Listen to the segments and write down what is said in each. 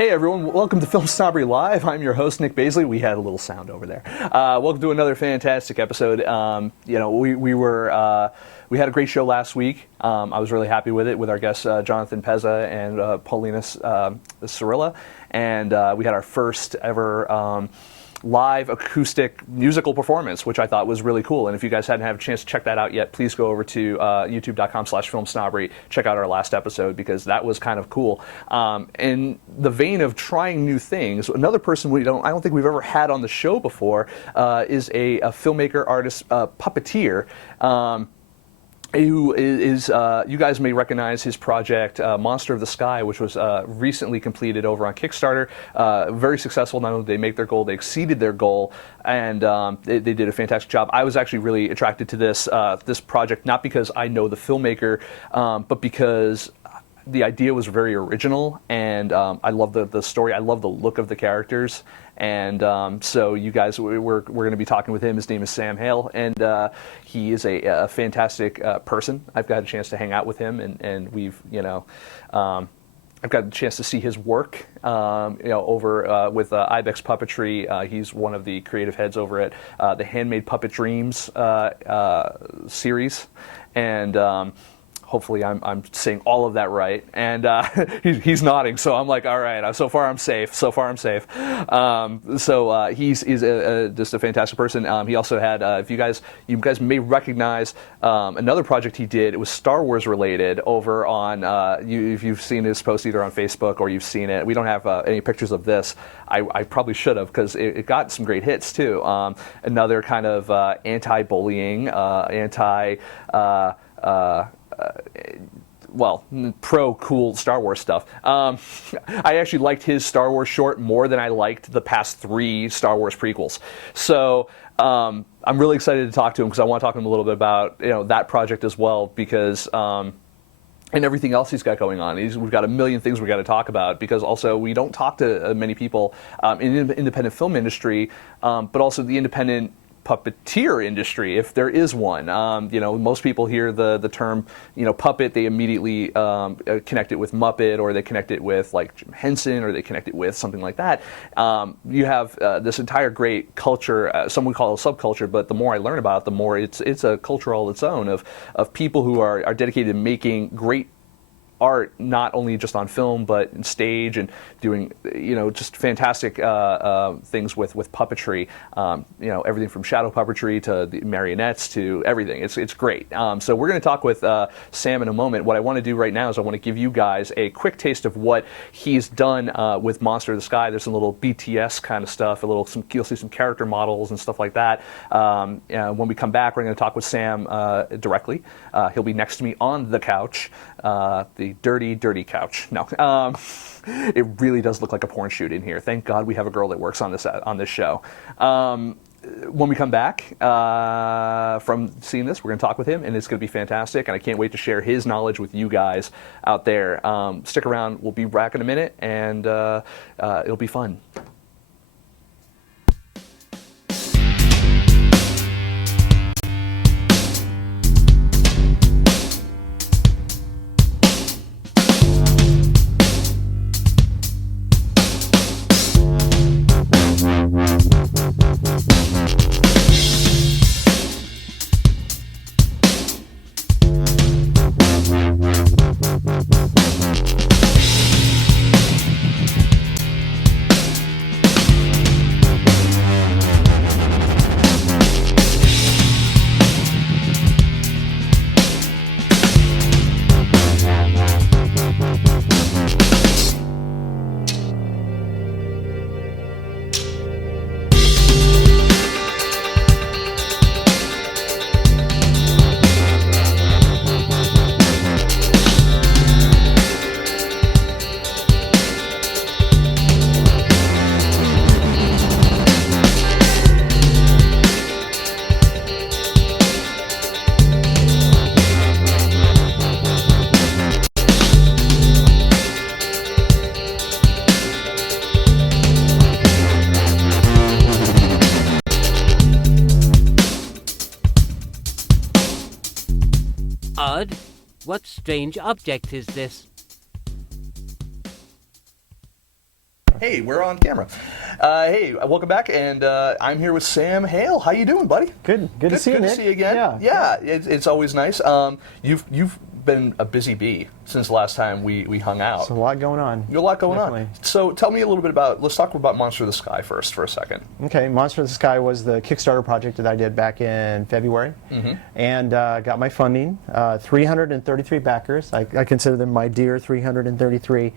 Hey everyone, welcome to FilmSnobbery Live. I'm your host, Nick Baisley. We had a little sound over there. Welcome to another fantastic episode. We had a great show last week. I was really happy with it, with our guests Jonathan Pezza and Paulina Cirilla. And we had our first ever live acoustic musical performance, which I thought was really cool. And if you guys hadn't had a chance to check that out yet, please go over to youtube.com/FilmSnobbery, check out our last episode, because that was kind of cool. In the vein of trying new things, another person I don't think we've ever had on the show before is a filmmaker, artist, puppeteer. Who is, you guys may recognize his project, Monster of the Sky, which was recently completed over on Kickstarter. Very successful. Not only did they make their goal, they exceeded their goal, and they did a fantastic job. I was actually really attracted to this project, not because I know the filmmaker, but because the idea was very original, and I love the story. I love the look of the characters. And so you guys, we're going to be talking with him. His name is Sam Hale, and he is a fantastic person. I've got a chance to hang out with him, and we've, I've got a chance to see his work, over with Ibex Puppetry. He's one of the creative heads over at the Handmade Puppet Dreams series, and hopefully I'm saying all of that right, and he's nodding, so I'm like, all right, so far I'm safe. He's just a fantastic person. He also had, if you guys may recognize another project he did. It was Star Wars related over on, if you've seen his post either on Facebook or you've seen it. We don't have any pictures of this. I probably should have, because it got some great hits too. Another kind of anti-bullying, pro-cool Star Wars stuff. I actually liked his Star Wars short more than I liked the past 3 Star Wars prequels. So I'm really excited to talk to him, because I want to talk to him a little bit about that project as well, because and everything else he's got going on. We've got a million things we've got to talk about, because also we don't talk to many people in the independent film industry, but also the independent puppeteer industry, if there is one. Most people hear the term, puppet, they immediately connect it with Muppet, or they connect it with like Jim Henson, or they connect it with something like that. You have this entire great culture, some would call it a subculture, but the more I learn about it, the more it's a culture all its own of people who are dedicated to making great art, not only just on film but in stage, and doing just fantastic things with puppetry. Everything from shadow puppetry to the marionettes to everything. It's great. So we're going to talk with Sam in a moment. What I want to do right now is I want to give you guys a quick taste of what he's done with Monster of the Sky. There's some little BTS kind of stuff, you'll see some character models and stuff like that. When we come back, we're going to talk with Sam directly. He'll be next to me on the couch, the dirty couch. No, it really does look like a porn shoot in here. Thank God we have a girl that works on this show. When we come back from seeing this, we're going to talk with him, and it's going to be fantastic, and I can't wait to share his knowledge with you guys out there. Stick around. We'll be back in a minute, and it'll be fun. Odd. What strange object is this? Hey, we're on camera. Hey, welcome back, and I'm here with Sam Hale. How you doing, buddy? Good to see you, Nick. Good to see you again. Yeah, it's always nice. You've been a busy bee since the last time we hung out. There's a lot going on. A lot going Definitely. on. So tell me a little bit about, let's talk about Monster of the Sky first for a second. Okay, Monster of the Sky was the Kickstarter project that I did back in February, and got my funding. 333 backers. I consider them my dear 333.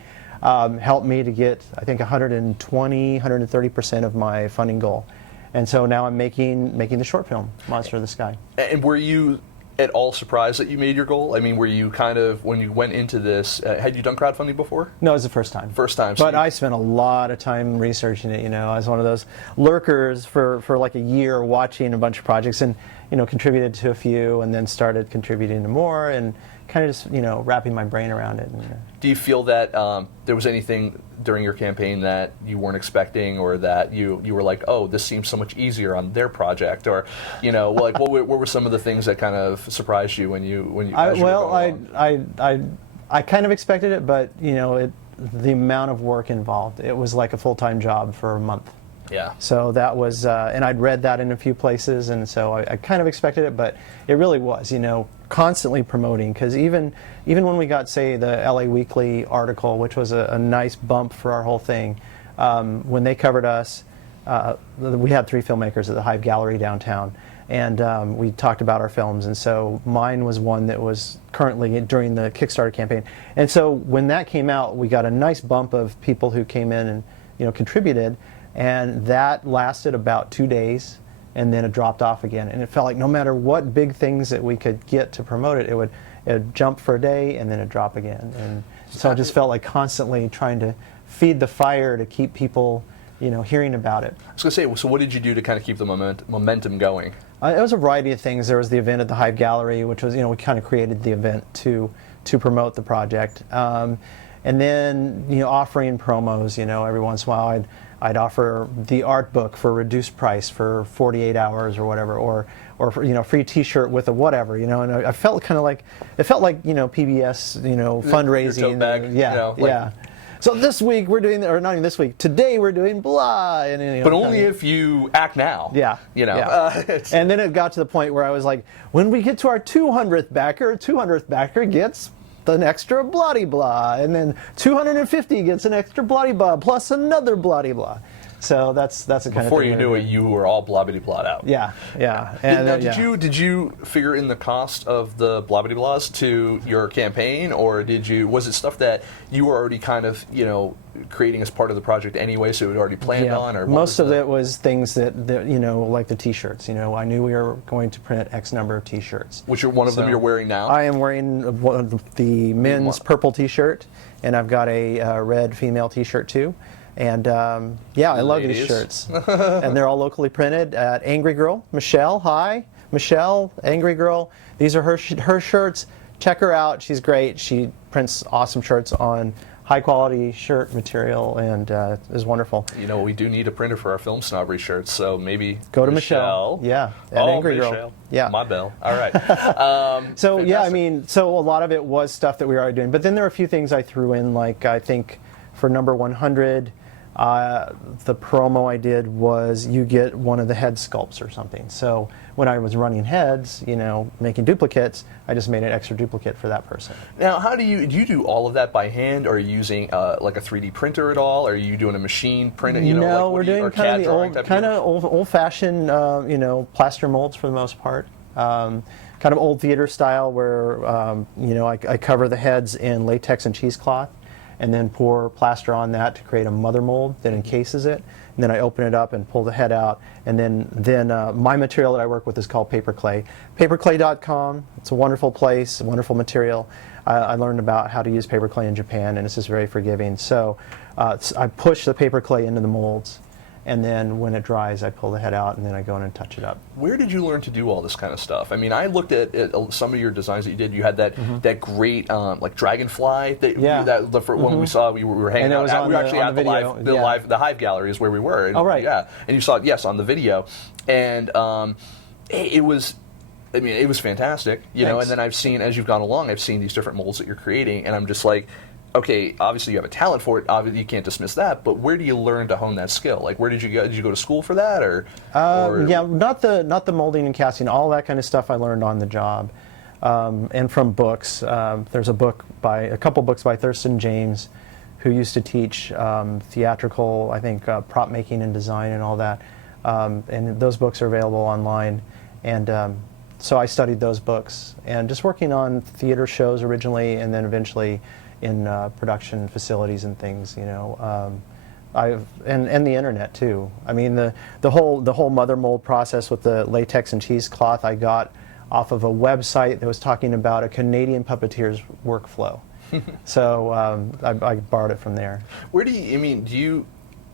Helped me to get, I think, 130% of my funding goal. And so now I'm making the short film, Monster of the Sky. And were you at all surprised that you made your goal? I mean, were you kind of, when you went into this, had you done crowdfunding before? No, it was the first time. First time. But I spent a lot of time researching it, you know. I was one of those lurkers for like a year watching a bunch of projects and, you know, contributed to a few and then started contributing to more and kind of just, you know, wrapping my brain around it. Do you feel that there was anything during your campaign that you weren't expecting, or that you were like, oh, this seems so much easier on their project, or, you know, like what were some of the things that kind of surprised you when you I kind of expected it, but you know, the amount of work involved, it was like a full-time job for a month. Yeah. So that was, and I'd read that in a few places, and so I kind of expected it, but it really was, you know, constantly promoting, because even when we got, say, the LA Weekly article, which was a nice bump for our whole thing, when they covered us, we had 3 filmmakers at the Hive Gallery downtown, and we talked about our films, and so mine was one that was currently during the Kickstarter campaign. And so when that came out, we got a nice bump of people who came in and, you know, contributed, and that lasted about 2 days, and then it dropped off again. And it felt like no matter what big things that we could get to promote it, it would jump for a day and then it'd drop again. And so I just felt like constantly trying to feed the fire to keep people, you know, hearing about it. I was going to say, so what did you do to kind of keep the momentum going? It was a variety of things. There was the event at the Hive Gallery, which was, you know, we kind of created the event to promote the project. And then, you know, offering promos, you know, every once in a while I'd offer the art book for a reduced price for 48 hours or whatever, or for, you know, free T-shirt with a whatever, you know. And I felt kind of like, it felt like, you know, PBS, you know, fundraising. Your tote bag, yeah, you know, like, yeah. So this week we're doing, or not even this week, today we're doing blah. And, you know, but only if you act now. Yeah. You know. Yeah. And then it got to the point where I was like, when we get to our 200th backer gets an extra bloody blah, and then 250 gets an extra bloody blah plus another bloody blah. So that's the kind of thing. Before you knew it, you were all blobbity blot out. Yeah, yeah. And now, did you figure in the cost of the blobbity blahs to your campaign, or was it stuff that you were already kind of, you know, creating as part of the project anyway, so it already planned on? Or most of it was things that, you know, like the T-shirts. You know, I knew we were going to print X number of T-shirts. Which one of them you're wearing now? I am wearing the men's purple T-shirt, and I've got a red female T-shirt too. And yeah, I love these shirts. And they're all locally printed at Angry Girl. Michelle, hi. Michelle, Angry Girl. These are her shirts. Check her out. She's great. She prints awesome shirts on high quality shirt material, and is wonderful. You know, we do need a printer for our FilmSnobbery shirts, so maybe go to Michelle. Yeah, at Angry Girl. Yeah, my bell. All right. So fantastic. Yeah, I mean, so a lot of it was stuff that we were already doing, but then there were a few things I threw in, like I think for number 100. The promo I did was you get one of the head sculpts or something. So when I was running heads, you know, making duplicates, I just made an extra duplicate for that person. Now, how do you do all of that by hand, or are you using like a 3D printer at all? Or are you doing a machine print? You know, no, like, we're doing kind of old-fashioned, you know, plaster molds for the most part. Kind of old theater style, where you know, I cover the heads in latex and cheesecloth, and then pour plaster on that to create a mother mold that encases it. And then I open it up and pull the head out. And then my material that I work with is called paper clay. Paperclay.com. It's a wonderful place, a wonderful material. I learned about how to use paper clay in Japan, and it's just very forgiving. So I push the paper clay into the molds, and then when it dries, I pull the head out, and then I go in and touch it up. Where did you learn to do all this kind of stuff? I mean, I looked at some of your designs that you did. You had that great like dragonfly when we saw we were hanging out. We were actually at the Hive Gallery is where we were. And, oh right. Yeah, and you saw it, yes, on the video, and it was. I mean, it was fantastic, you know. And then I've seen, as you've gone along, I've seen these different molds that you're creating, and I'm just like, okay, obviously you have a talent for it. Obviously, you can't dismiss that. But where do you learn to hone that skill? Like, where did you go? Did you go to school for that, or? Yeah, not the molding and casting. All that kind of stuff I learned on the job, and from books. There's a couple books by Thurston James, who used to teach theatrical, I think, prop making and design and all that. And those books are available online. And so I studied those books, and just working on theater shows originally, and then eventually in production facilities and things, you know. And the internet too. I mean, the whole mother mold process with the latex and cheesecloth I got off of a website that was talking about a Canadian puppeteer's workflow. So I borrowed it from there. Where do you? I mean,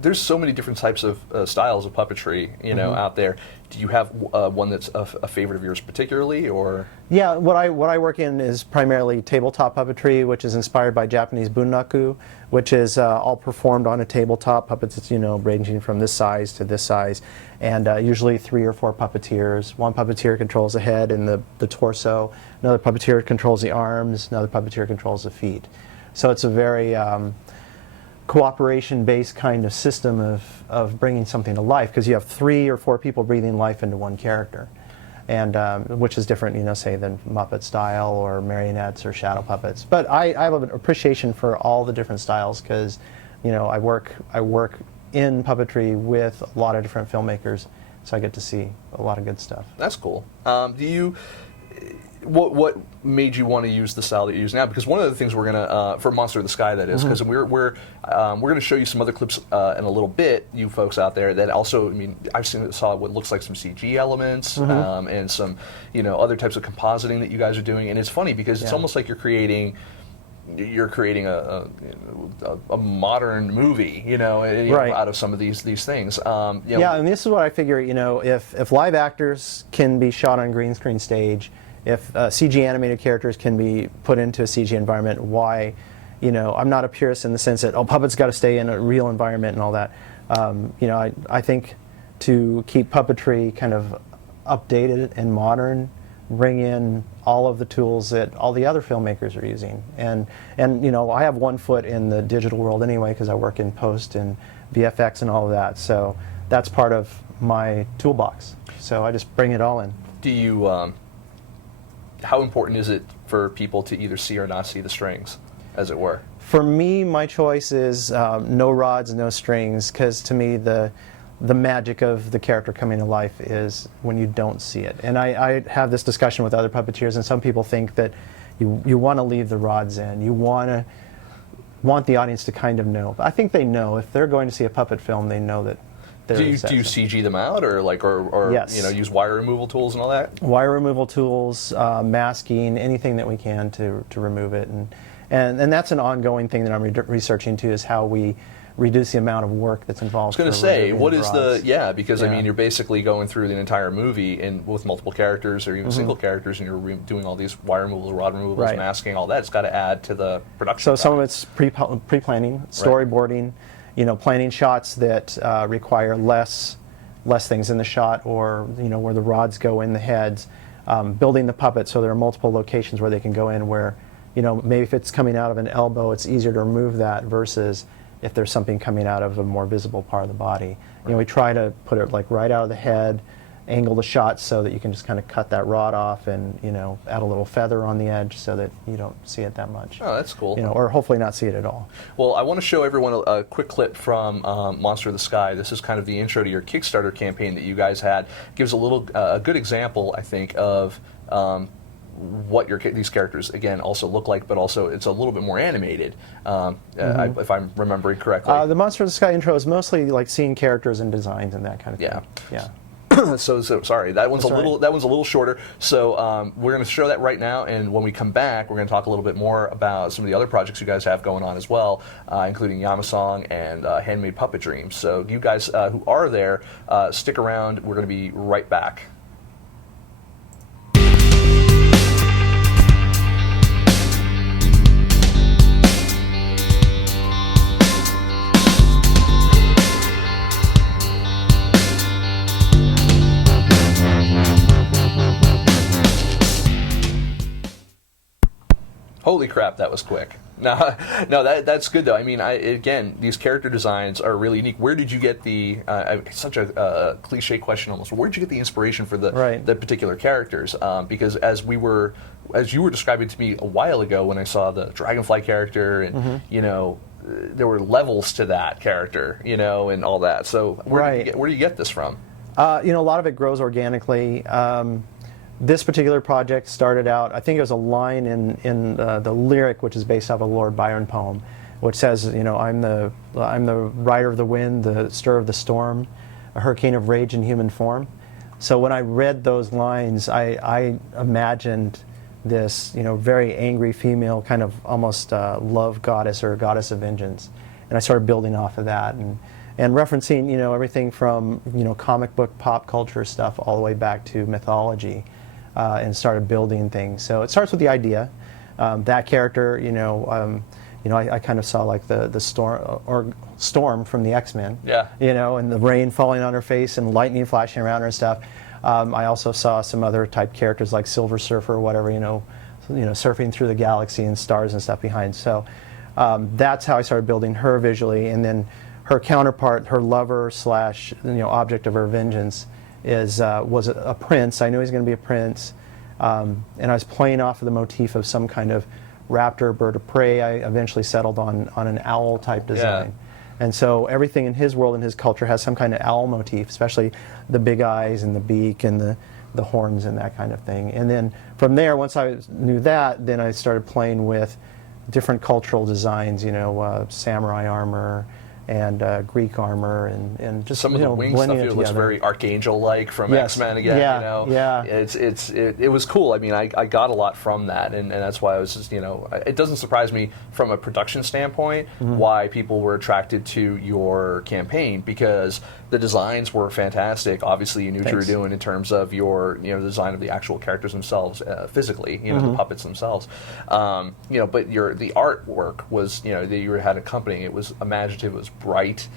there's so many different types of styles of puppetry, you know, out there. Do you have one that's a favorite of yours particularly, or? Yeah, what I work in is primarily tabletop puppetry, which is inspired by Japanese bunraku, which is all performed on a tabletop. Puppets, you know, ranging from this size to this size, and usually 3 or 4 puppeteers. One puppeteer controls the head and the torso. Another puppeteer controls the arms. Another puppeteer controls the feet. So it's a very cooperation-based kind of system of bringing something to life, because you have 3 or 4 people breathing life into one character, and which is different, you know, say than Muppet style or marionettes or shadow puppets. But I have an appreciation for all the different styles, because, you know, I work in puppetry with a lot of different filmmakers, so I get to see a lot of good stuff. That's cool. What made you want to use the style that you use now? Because one of the things we're gonna for Monster of the Sky, that is, because we're gonna show you some other clips in a little bit, you folks out there. That also, I mean, saw what looks like some CG elements and some, you know, other types of compositing that you guys are doing. And it's funny because it's almost like you're creating a modern movie, you know, right, out of some of these things. You know, yeah, and this is what I figure. You know, if live actors can be shot on green screen stage, if CG animated characters can be put into a CG environment, why, you know, I'm not a purist in the sense that, oh, puppets got to stay in a real environment and all that. You know, I think to keep puppetry kind of updated and modern, bring in all of the tools that all the other filmmakers are using. And you know, I have one foot in the digital world anyway, because I work in post and VFX and all of that. So that's part of my toolbox. So I just bring it all in. Do you? How important is it for people to either see or not see the strings, as it were? For me, my choice is no rods, no strings, because to me the magic of the character coming to life is when you don't see it. And I have this discussion with other puppeteers, and some people think that you want to leave the rods in. You want the audience to kind of know. But I think they know. If they're going to see a puppet film, they know that. Do you CG them out, or yes, you know, use wire removal tools and all that? Wire removal tools, masking, anything that we can to remove it, and that's an ongoing thing that I'm researching too, is how we reduce the amount of work that's involved. I was going to say, what is because I mean, you're basically going through the entire movie and with multiple characters or even single characters, and you're doing all these wire removals, rod removals, masking, all that. It's got to add to the production. So some of it's pre-planning, storyboarding, you know, planning shots that require less things in the shot, or, you know, where the rods go in the heads, building the puppet so there are multiple locations where they can go in, where, you know, maybe if it's coming out of an elbow, it's easier to remove that versus if there's something coming out of a more visible part of the body. You know, we try to put it like right out of the head, angle the shot so that you can just kind of cut that rod off and, you know, add a little feather on the edge so that you don't see it that much. Oh, that's cool. You know, or hopefully not see it at all. Well, I want to show everyone a quick clip from Monster of the Sky. This is kind of the intro to your Kickstarter campaign that you guys had. Gives a good example, I think, of what these characters, again, also look like, but also it's a little bit more animated, if I'm remembering correctly. The Monster of the Sky intro is mostly like seeing characters and designs and that kind of thing. Yeah. So sorry, that one's a little shorter. So we're going to show that right now, and when we come back, we're going to talk a little bit more about some of the other projects you guys have going on as well, including Yamasong and Handmade Puppet Dreams. So you guys who are there, stick around. We're going to be right back. Holy crap, that was quick. No, no, that's good though. I mean, again, these character designs are really unique. Where did you get the? Such a cliche question almost. Where did you get the inspiration for the particular characters? Because as you were describing to me a while ago, when I saw the Dragonfly character, and you know, there were levels to that character, you know, and all that. So where do you get this from? You know, a lot of it grows organically. This particular project started out, I think it was a line in the lyric, which is based off a Lord Byron poem, which says, you know, I'm the rider of the wind, the stir of the storm, a hurricane of rage in human form. So when I read those lines, I imagined this, you know, very angry female, kind of almost love goddess or goddess of vengeance, and I started building off of that and referencing, you know, everything from, you know, comic book pop culture stuff all the way back to mythology. And started building things. So it starts with the idea. That character, you know, I kind of saw like the Storm from the X-Men. Yeah. You know, and the rain falling on her face and lightning flashing around her and stuff. I also saw some other type characters like Silver Surfer or whatever, you know, surfing through the galaxy and stars and stuff behind. So that's how I started building her visually, and then her counterpart, her lover slash, you know, object of her vengeance, was a prince. I knew he was going to be a prince, and I was playing off of the motif of some kind of raptor, bird of prey. I eventually settled on an owl type design. Yeah. And so everything in his world and his culture has some kind of owl motif, especially the big eyes and the beak and the horns and that kind of thing. And then from there, once I knew that, then I started playing with different cultural designs, you know, samurai armor, and Greek armor, and just some of the wing stuff here looks very Archangel-like from X-Men again. Yeah, you know, yeah. It was cool. I mean, I got a lot from that, and that's why I was just, you know, it doesn't surprise me from a production standpoint why people were attracted to your campaign, because the designs were fantastic. Obviously, you knew what you were doing in terms of your, you know, the design of the actual characters themselves, physically, you know, the puppets themselves. You know, but the artwork was, you know, that you had accompanying. It was imaginative. It was bright.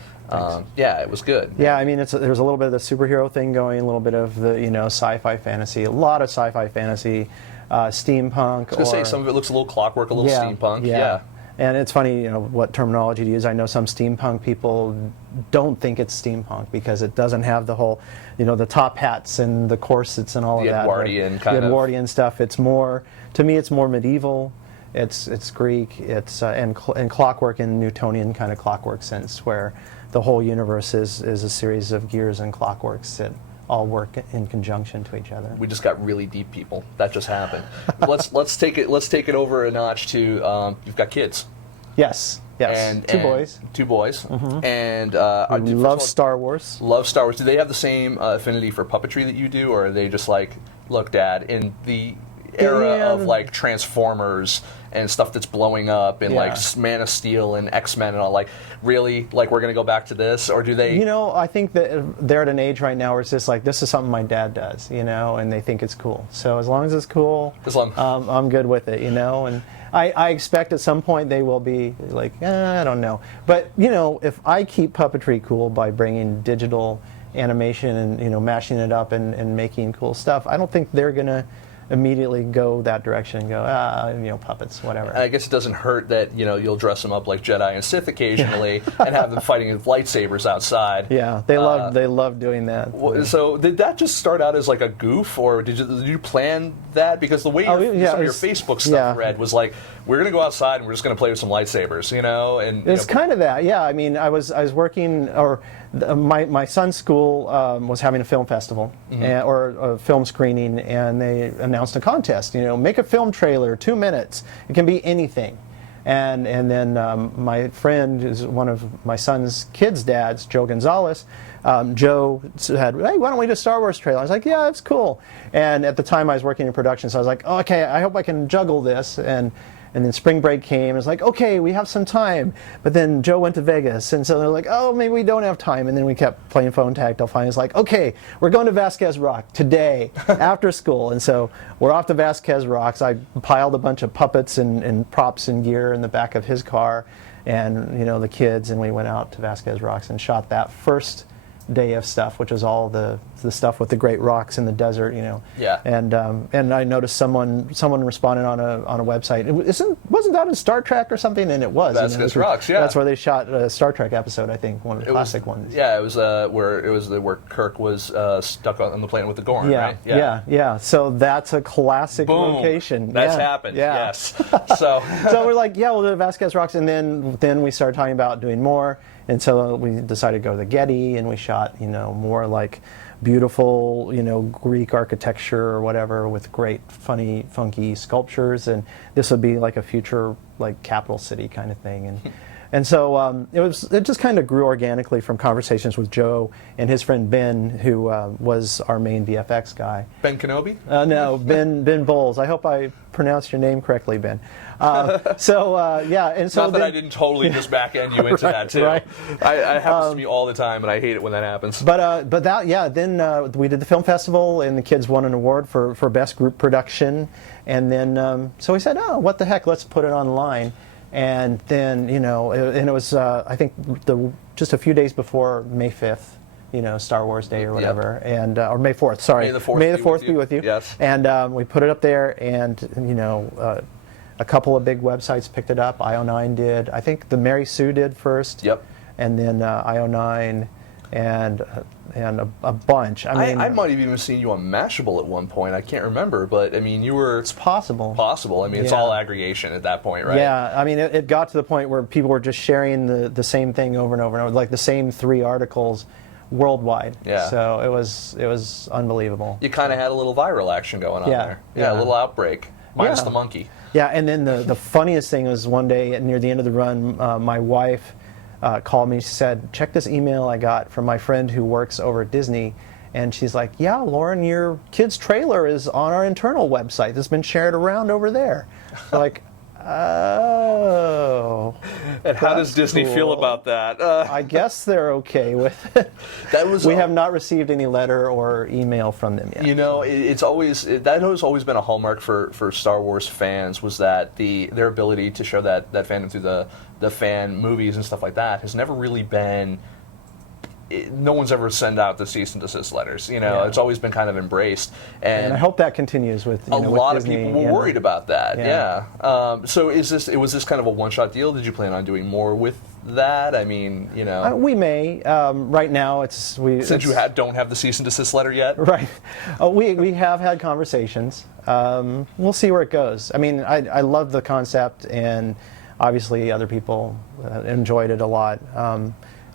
Yeah, it was good. Yeah, I mean, there's a little bit of the superhero thing going, a little bit of the, you know, sci-fi fantasy, a lot of sci-fi fantasy, steampunk. I was going to say, some of it looks a little clockwork, a little steampunk. Yeah. And it's funny, you know, what terminology to use. I know some steampunk people don't think it's steampunk because it doesn't have the whole, you know, the top hats and the corsets and all of that. Edwardian kind of. The Edwardian stuff. It's more, to me, it's more medieval. It's Greek. It's and clockwork in Newtonian kind of clockwork sense, where the whole universe is a series of gears and clockworks that all work in conjunction to each other. We just got really deep, people. That just happened. let's take it over a notch to you've got kids. Yes. And two boys. Two boys. And love Star Wars. Love Star Wars. Do they have the same affinity for puppetry that you do, or are they just like, look, Dad, in the era of like Transformers and stuff that's blowing up and like Man of Steel and X-Men and all, like, really, like, we're going to go back to this? Or do they... You know, I think that they're at an age right now where it's just like, this is something my dad does, you know, and they think it's cool. So as long as it's cool, I'm good with it, you know, and I expect at some point they will be like, I don't know. But, you know, if I keep puppetry cool by bringing digital animation and, you know, mashing it up and making cool stuff, I don't think they're going to immediately go that direction and go, you know, puppets, whatever. I guess it doesn't hurt that, you know, you'll dress them up like Jedi and Sith occasionally and have them fighting with lightsabers outside. Yeah, they love doing that. So did that just start out as like a goof, or did you plan that? Because the way some of your Facebook stuff read was like, we're going to go outside and we're just going to play with some lightsabers, you know? And it's kind of that, yeah. I mean, I was working, or my son's school was having a film festival or a film screening, and they announced a contest. You know, make a film trailer, 2 minutes. It can be anything. And then my friend is one of my son's kids' dads, Joe Gonzalez. Joe said, hey, why don't we do a Star Wars trailer? I was like, yeah, that's cool. And at the time I was working in production, so I was like, oh, okay, I hope I can juggle this. And then spring break came. It's like, okay, we have some time. But then Joe went to Vegas, and so they're like, oh, maybe we don't have time. And then we kept playing phone tag till finally it's like, okay, we're going to Vasquez Rock today after school. And so we're off to Vasquez Rocks. I piled a bunch of puppets and props and gear in the back of his car, and, you know, the kids, and we went out to Vasquez Rocks and shot that first day of stuff, which was all the stuff with the great rocks in the desert, you know. Yeah. And I noticed someone responded on a website. Wasn't that in Star Trek or something? And it was. Vasquez Rocks. Yeah. That's where they shot a Star Trek episode, I think, one of the classic ones. Yeah, it was where Kirk was stuck on the planet with the Gorn. Yeah, right? yeah. So that's a classic Boom. location. That's Yeah, happened. yeah. Yes. So. So we're like, yeah, we'll do Vasquez Rocks, and then we started talking about doing more, and so we decided to go to the Getty, and we shot, you know, more like beautiful, you know, Greek architecture or whatever with great, funny, funky sculptures, and this would be like a future like capital city kind of thing, and so it just kind of grew organically from conversations with Joe and his friend Ben, who was our main VFX guy. Ben Kenobi? No, Ben Bowles. I hope I pronounced your name correctly, Ben. Yeah, and so Not that I didn't totally just back end you into that too. Right. It happens to me all the time, and I hate it when that happens. But that, yeah, then we did the film festival, and the kids won an award for best group production, and then so we said, oh, what the heck, let's put it online. And then, you know, and it was, I think, just a few days before May 5th, you know, Star Wars Day or whatever, and or May 4th, sorry. May the 4th, May the 4th be with you. Yes. And we put it up there, and, you know, a couple of big websites picked it up. IO9 did. I think the Mary Sue did first. Yep. And then IO9 and a bunch. I mean, I might have even seen you on Mashable at one point. I can't remember, but I mean, you were. It's possible. Possible. I mean, it's Yeah. all aggregation at that point, right? Yeah, I mean, it got to the point where people were just sharing the same thing over and over and over, like the same 3 articles worldwide. Yeah. So it was unbelievable. You kind of had a little viral action going on Yeah, there. yeah. A little outbreak. Minus Yeah. the monkey. Yeah, and then the funniest thing was one day near the end of the run, my wife called me. She said, check this email I got from my friend who works over at Disney. And she's like, yeah, Lauren, your kid's trailer is on our internal website. It's been shared around over there. So like, oh. And how does Disney feel cool. about that? I guess they're okay with it. That was. We have not received any letter or email from them yet. You know, that has always been a hallmark for Star Wars fans, was that their ability to show that fandom through the fan movies and stuff like that has never really been. No one's ever sent out the cease and desist letters. You know, Yeah. It's always been kind of embraced, and I hope that continues with a lot of Disney, people were worried about that. Yeah. Yeah. So was this kind of a one-shot deal? Did you plan on doing more with that? I mean, you know, We may. Right now, since you don't have the cease and desist letter yet. Right. We have had conversations. We'll see where it goes. I mean, I love the concept, and obviously other people enjoyed it a lot.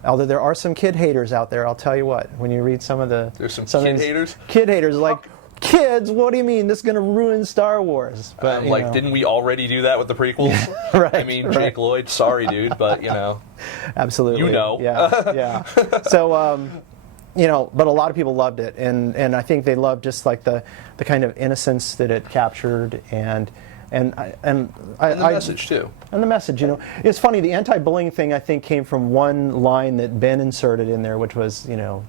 Although there are some kid haters out there, I'll tell you what. When you read some of the There's some of kid these haters? Kid haters like, kids, what do you mean? This is going to ruin Star Wars. But you know. Didn't we already do that with the prequels? Right, I mean, right. Jake Lloyd, sorry, dude, but you know. Absolutely. You know. Yeah, yeah. So, you know, but a lot of people loved it, and I think they loved just like the kind of innocence that it captured, and the Message too. And the message, you know, it's funny. The anti-bullying thing, I think, came from one line that Ben inserted in there, which was, you know,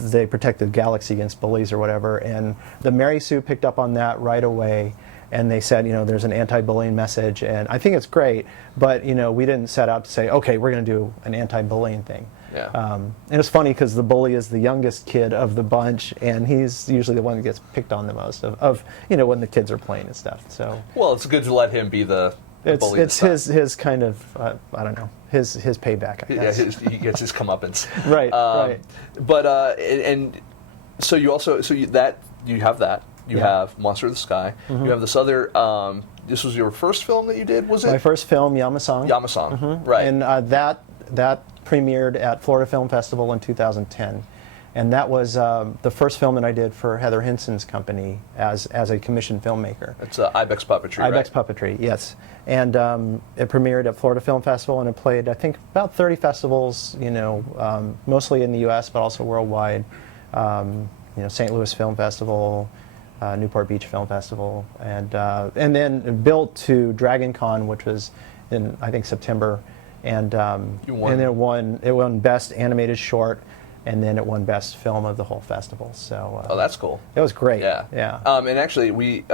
they protect the galaxy against bullies or whatever. And the Mary Sue picked up on that right away, and they said, you know, there's an anti-bullying message, and I think it's great. But you know, we didn't set out to say, okay, we're going to do an anti-bullying thing. Yeah. And it's funny because the bully is the youngest kid of the bunch, and he's usually the one that gets picked on the most of you know, when the kids are playing and stuff. So Well, it's good to let him be the bully. it's his kind of I don't know, his payback, I Yeah, guess. he gets his comeuppance. Right, right. But and so you also you have that. You have Monster of the Sky. Mm-hmm. You have this other. This was your first film that you did, was it? My first film, Yamasong. Yamasong, right? And that premiered at Florida Film Festival in 2010, and that was the first film that I did for Heather Henson's company as a commissioned filmmaker. It's Ibex Puppetry, right? Ibex Puppetry, yes. And it premiered at Florida Film Festival, and it played, I think, about 30 festivals, you know, mostly in the U.S., but also worldwide. You know, St. Louis Film Festival, Newport Beach Film Festival, and then built to Dragon Con, which was in, I think, September. And You won. and it won Best Animated Short, and then it won Best Film of the whole festival. So Oh, that's cool. it was great. Yeah. And actually, we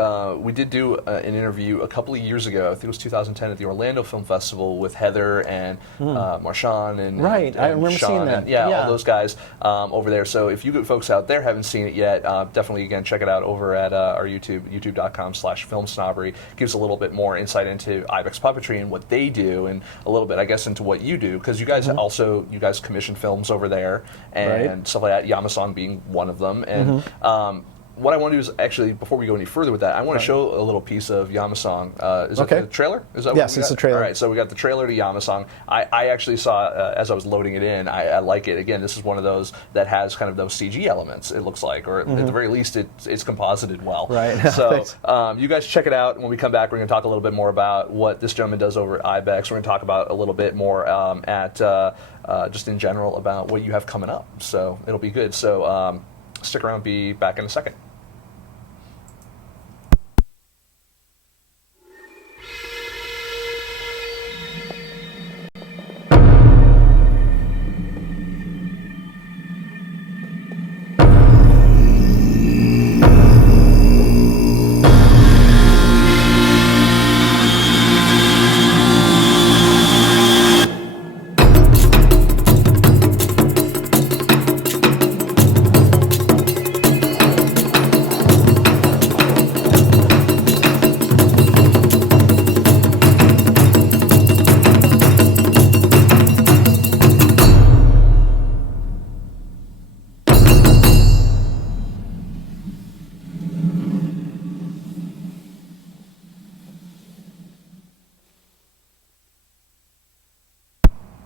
did do an interview a couple of years ago. I think it was 2010 at the Orlando Film Festival with Heather and Marshawn and Right, I remember Sean seeing that. and, all those guys over there. So if you folks out there haven't seen it yet, definitely again check it out over at our YouTube, youtube.com/FilmSnobbery. Gives a little bit more insight into Ibex Puppetry and what they do, and a little bit, I guess, into what you do, because you guys you guys commission films over there and stuff like that. Yamasong being one of them, and what I want to do is actually, before we go any further with that, I want to show a little piece of Yamasong. Is it the trailer? Is that yes, it's the trailer. All right, so we got the trailer to Yamasong. I actually saw, as I was loading it in, I like it. Again, this is one of those that has kind of those CG elements, it looks like, or at the very least, it's composited well. Right. So you guys check it out. When we come back, we're going to talk a little bit more about what this gentleman does over at Ibex. We're going to talk about a little bit more just in general about what you have coming up. So it'll be good. So stick around, be back in a second.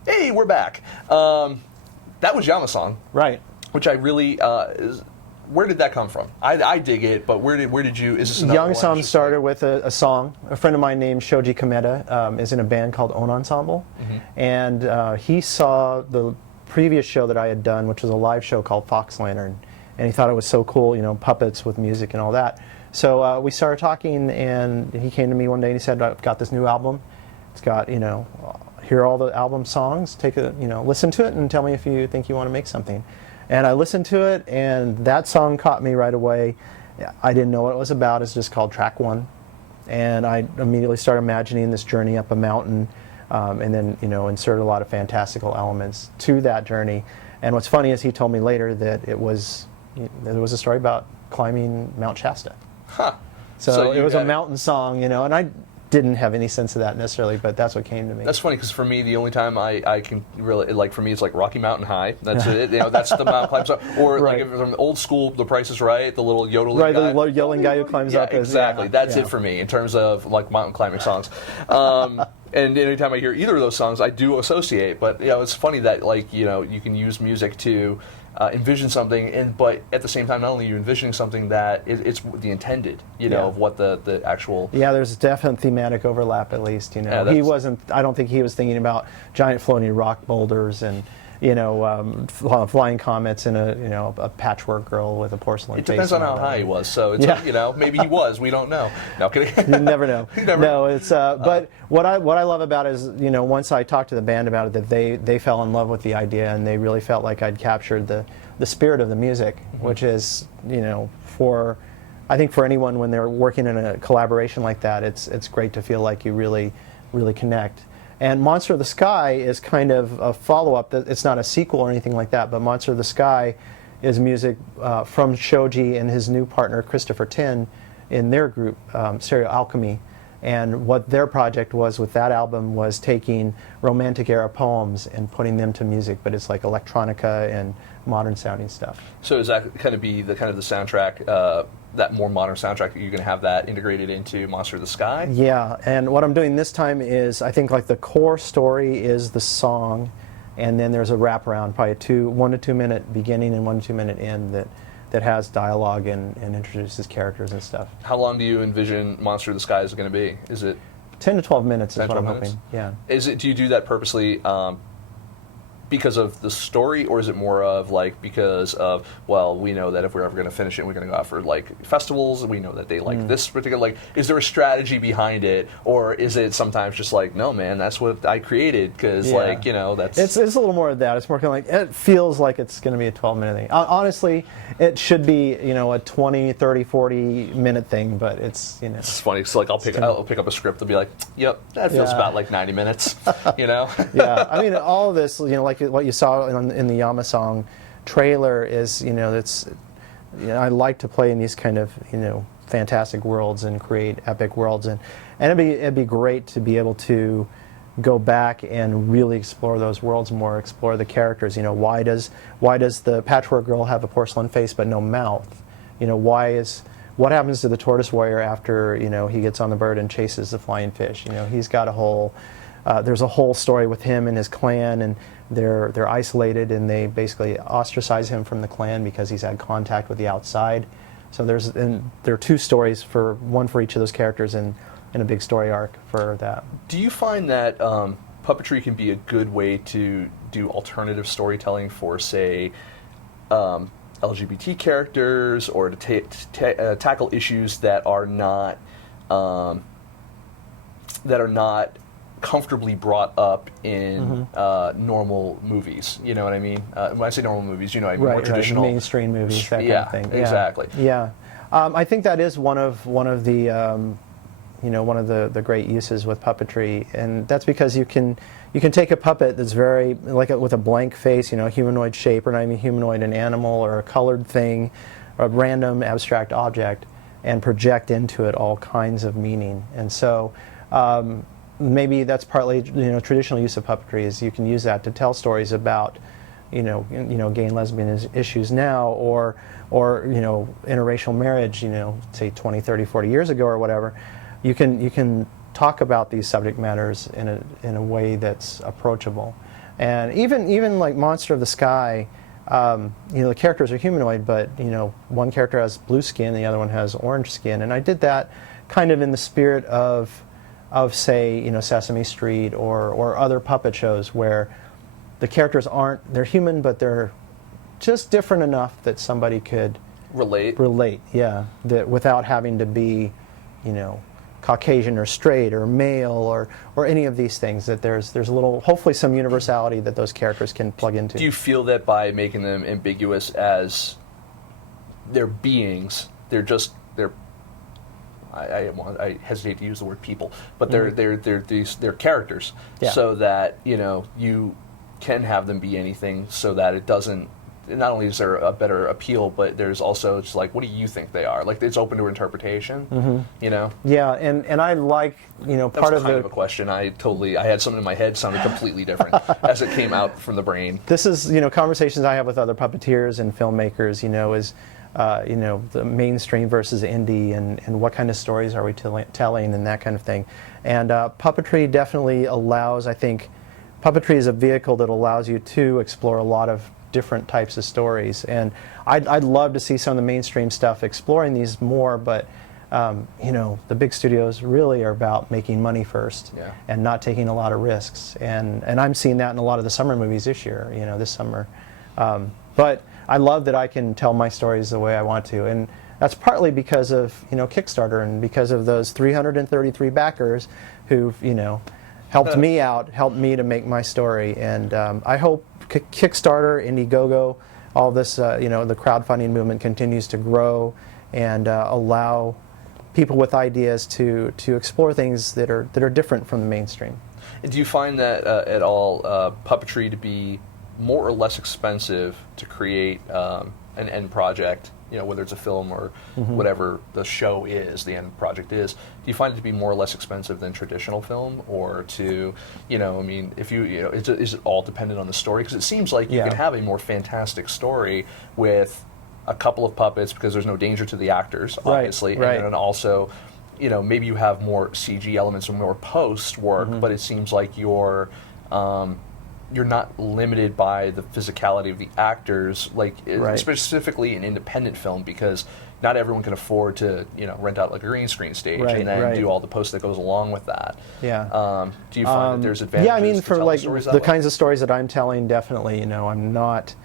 Hey, we're back. That was Yamasong, Right. which I really where did that come from? I dig it, but where did you? Is this another one? Yamasong started with a song. A friend of mine named Shoji Kameda is in a band called On Ensemble, and he saw the previous show that I had done, which was a live show called Fox Lantern, and he thought it was so cool, puppets with music and all that. So we started talking, and he came to me one day and he said, "I've got this new album. It's got, here are all the album songs. Take a, listen to it and tell me if you think you want to make something." And I listened to it, and that song caught me right away. I didn't know what it was about. It's just called Track 1. And I immediately started imagining this journey up a mountain, and then, insert a lot of fantastical elements to that journey. And what's funny is he told me later that there was a story about climbing Mount Shasta. Huh. So it was a mountain song, and I didn't have any sense of that necessarily, but that's what came to me. That's funny, because for me, the only time I can really, for me, it's like Rocky Mountain High. That's it. That's the mountain climbs up. Or like if from old school, The Price is Right, the little yodeling guy. Right, the yelling guy who climbs up. Exactly. That's it for me in terms of like mountain climbing songs. And anytime I hear either of those songs, I do associate. But it's funny that you can use music to envision something, but at the same time, not only are you envisioning something that it's the intended, of what the actual. Yeah, there's definite thematic overlap at least. Yeah, he wasn't. I don't think he was thinking about giant floating rock boulders and flying comets and a patchwork girl with a porcelain face. It depends on how high he was. So it's maybe he was. We don't know. No kidding. You never know. No, it's. But what I love about it is once I talked to the band about it, that they fell in love with the idea, and they really felt like I'd captured the spirit of the music, which is I think for anyone when they're working in a collaboration like that, it's great to feel like you really connect. And Monster of the Sky is kind of a follow-up. It's not a sequel or anything like that, but Monster of the Sky is music from Shoji and his new partner, Christopher Tin, in their group, Stereo Alchemy. And what their project was with that album was taking Romantic era poems and putting them to music, but it's like electronica and modern sounding stuff. So is that kind of the soundtrack, that more modern soundtrack, you're going to have that integrated into Monster of the Sky? Yeah, and what I'm doing this time is, I think the core story is the song, and then there's a wraparound, probably a 1 to 2 minute beginning and 1 to 2 minute end that has dialogue and introduces characters and stuff. How long do you envision Monster of the Sky is going to be? Is it 10 to 12 minutes 10, is what I'm 12 minutes? hoping. Yeah. Do you do that purposely because of the story, or is it more of like because of, well, we know that if we're ever going to finish it, we're going to go out for like festivals, and we know that they like this particular, like, is there a strategy behind it, or is it sometimes just like, no man, that's what I created, because like, you know, that's... It's a little more of that. It's more kind of like, it feels like it's going to be a 12-minute thing. Honestly, it should be, you know, a 20, 30, 40-minute thing, but it's, you know... It's funny, so like I'll pick up a script and be like, yep, that feels about like 90 minutes, you know? Yeah, I mean, all of this, you know, like what you saw in the Yamasong trailer is, you know, it's, you know, I like to play in these kind of, you know, fantastic worlds and create epic worlds, and it'd be great to be able to go back and really explore those worlds more, explore the characters. You know, why does the patchwork girl have a porcelain face but no mouth? You know, what happens to the tortoise warrior after, you know, he gets on the bird and chases the flying fish? You know, he's got a whole there's a whole story with him and his clan, and they're isolated, and they basically ostracize him from the clan because he's had contact with the outside. So there are two stories, one for each of those characters, and a big story arc for that. Do you find that puppetry can be a good way to do alternative storytelling for, say, LGBT characters, or to tackle issues that are not comfortably brought up in normal movies? You know what I mean? When I say normal movies, you know, I mean more traditional mainstream movies, that kind of thing. Yeah, exactly. Yeah, I think that is one of the you know, one of the great uses with puppetry, and that's because you can take a puppet that's very like with a blank face, you know, a humanoid shape, or not even humanoid, an animal or a colored thing, or a random abstract object, and project into it all kinds of meaning. And so maybe that's partly, you know, traditional use of puppetry is you can use that to tell stories about, you know, gay and lesbian issues now, or you know, interracial marriage, you know, say 20, 30, 40 years ago or whatever. You can talk about these subject matters in a way that's approachable. And even like Monster of the Sky, you know, the characters are humanoid, but, you know, one character has blue skin, the other one has orange skin, and I did that kind of in the spirit of say, you know, Sesame Street or other puppet shows where the characters they're human, but they're just different enough that somebody could relate, yeah, that without having to be, you know, Caucasian or straight or male or any of these things, that there's a little, hopefully some universality that those characters can plug into. Do you feel that by making them ambiguous as they're beings, they're I hesitate to use the word people, but they're characters, so that, you know, you can have them be anything, so that it doesn't, not only is there a better appeal, but there's also just like, what do you think they are? Like, it's open to interpretation, you know? Yeah, and I like, you know, part of kind of a question. I had something in my head sounded completely different as it came out from the brain. This is, you know, conversations I have with other puppeteers and filmmakers, you know, is, you know, the mainstream versus indie, and what kind of stories are we telling, and that kind of thing. And puppetry definitely allows, I think, puppetry is a vehicle that allows you to explore a lot of different types of stories, and I'd love to see some of the mainstream stuff exploring these more, but you know, the big studios really are about making money first, and not taking a lot of risks, and I'm seeing that in a lot of the summer movies this year, you know, this summer. But I love that I can tell my stories the way I want to, and that's partly because of, you know, Kickstarter, and because of those 333 backers who've, you know, helped me out, helped me to make my story, and I hope Kickstarter, Indiegogo, all this, you know, the crowdfunding movement continues to grow and allow people with ideas to explore things that are different from the mainstream. And do you find that at all puppetry to be more or less expensive to create an end project? You know, whether it's a film or whatever the show is, the end project is. Do you find it to be more or less expensive than traditional film, or to, you know, I mean, if you know, is it all dependent on the story? Because it seems like you can have a more fantastic story with a couple of puppets, because there's no danger to the actors, obviously, and then also, you know, maybe you have more CG elements or more post work, but it seems like you're you're not limited by the physicality of the actors, like Right. specifically in independent film, because not everyone can afford to, rent out like a green screen stage Right, and then right. do all the post that goes along with that. Yeah. Do you find that there's advantages? Yeah, I mean, to for tell like stories that the way? kinds of stories that I'm telling, definitely, I'm not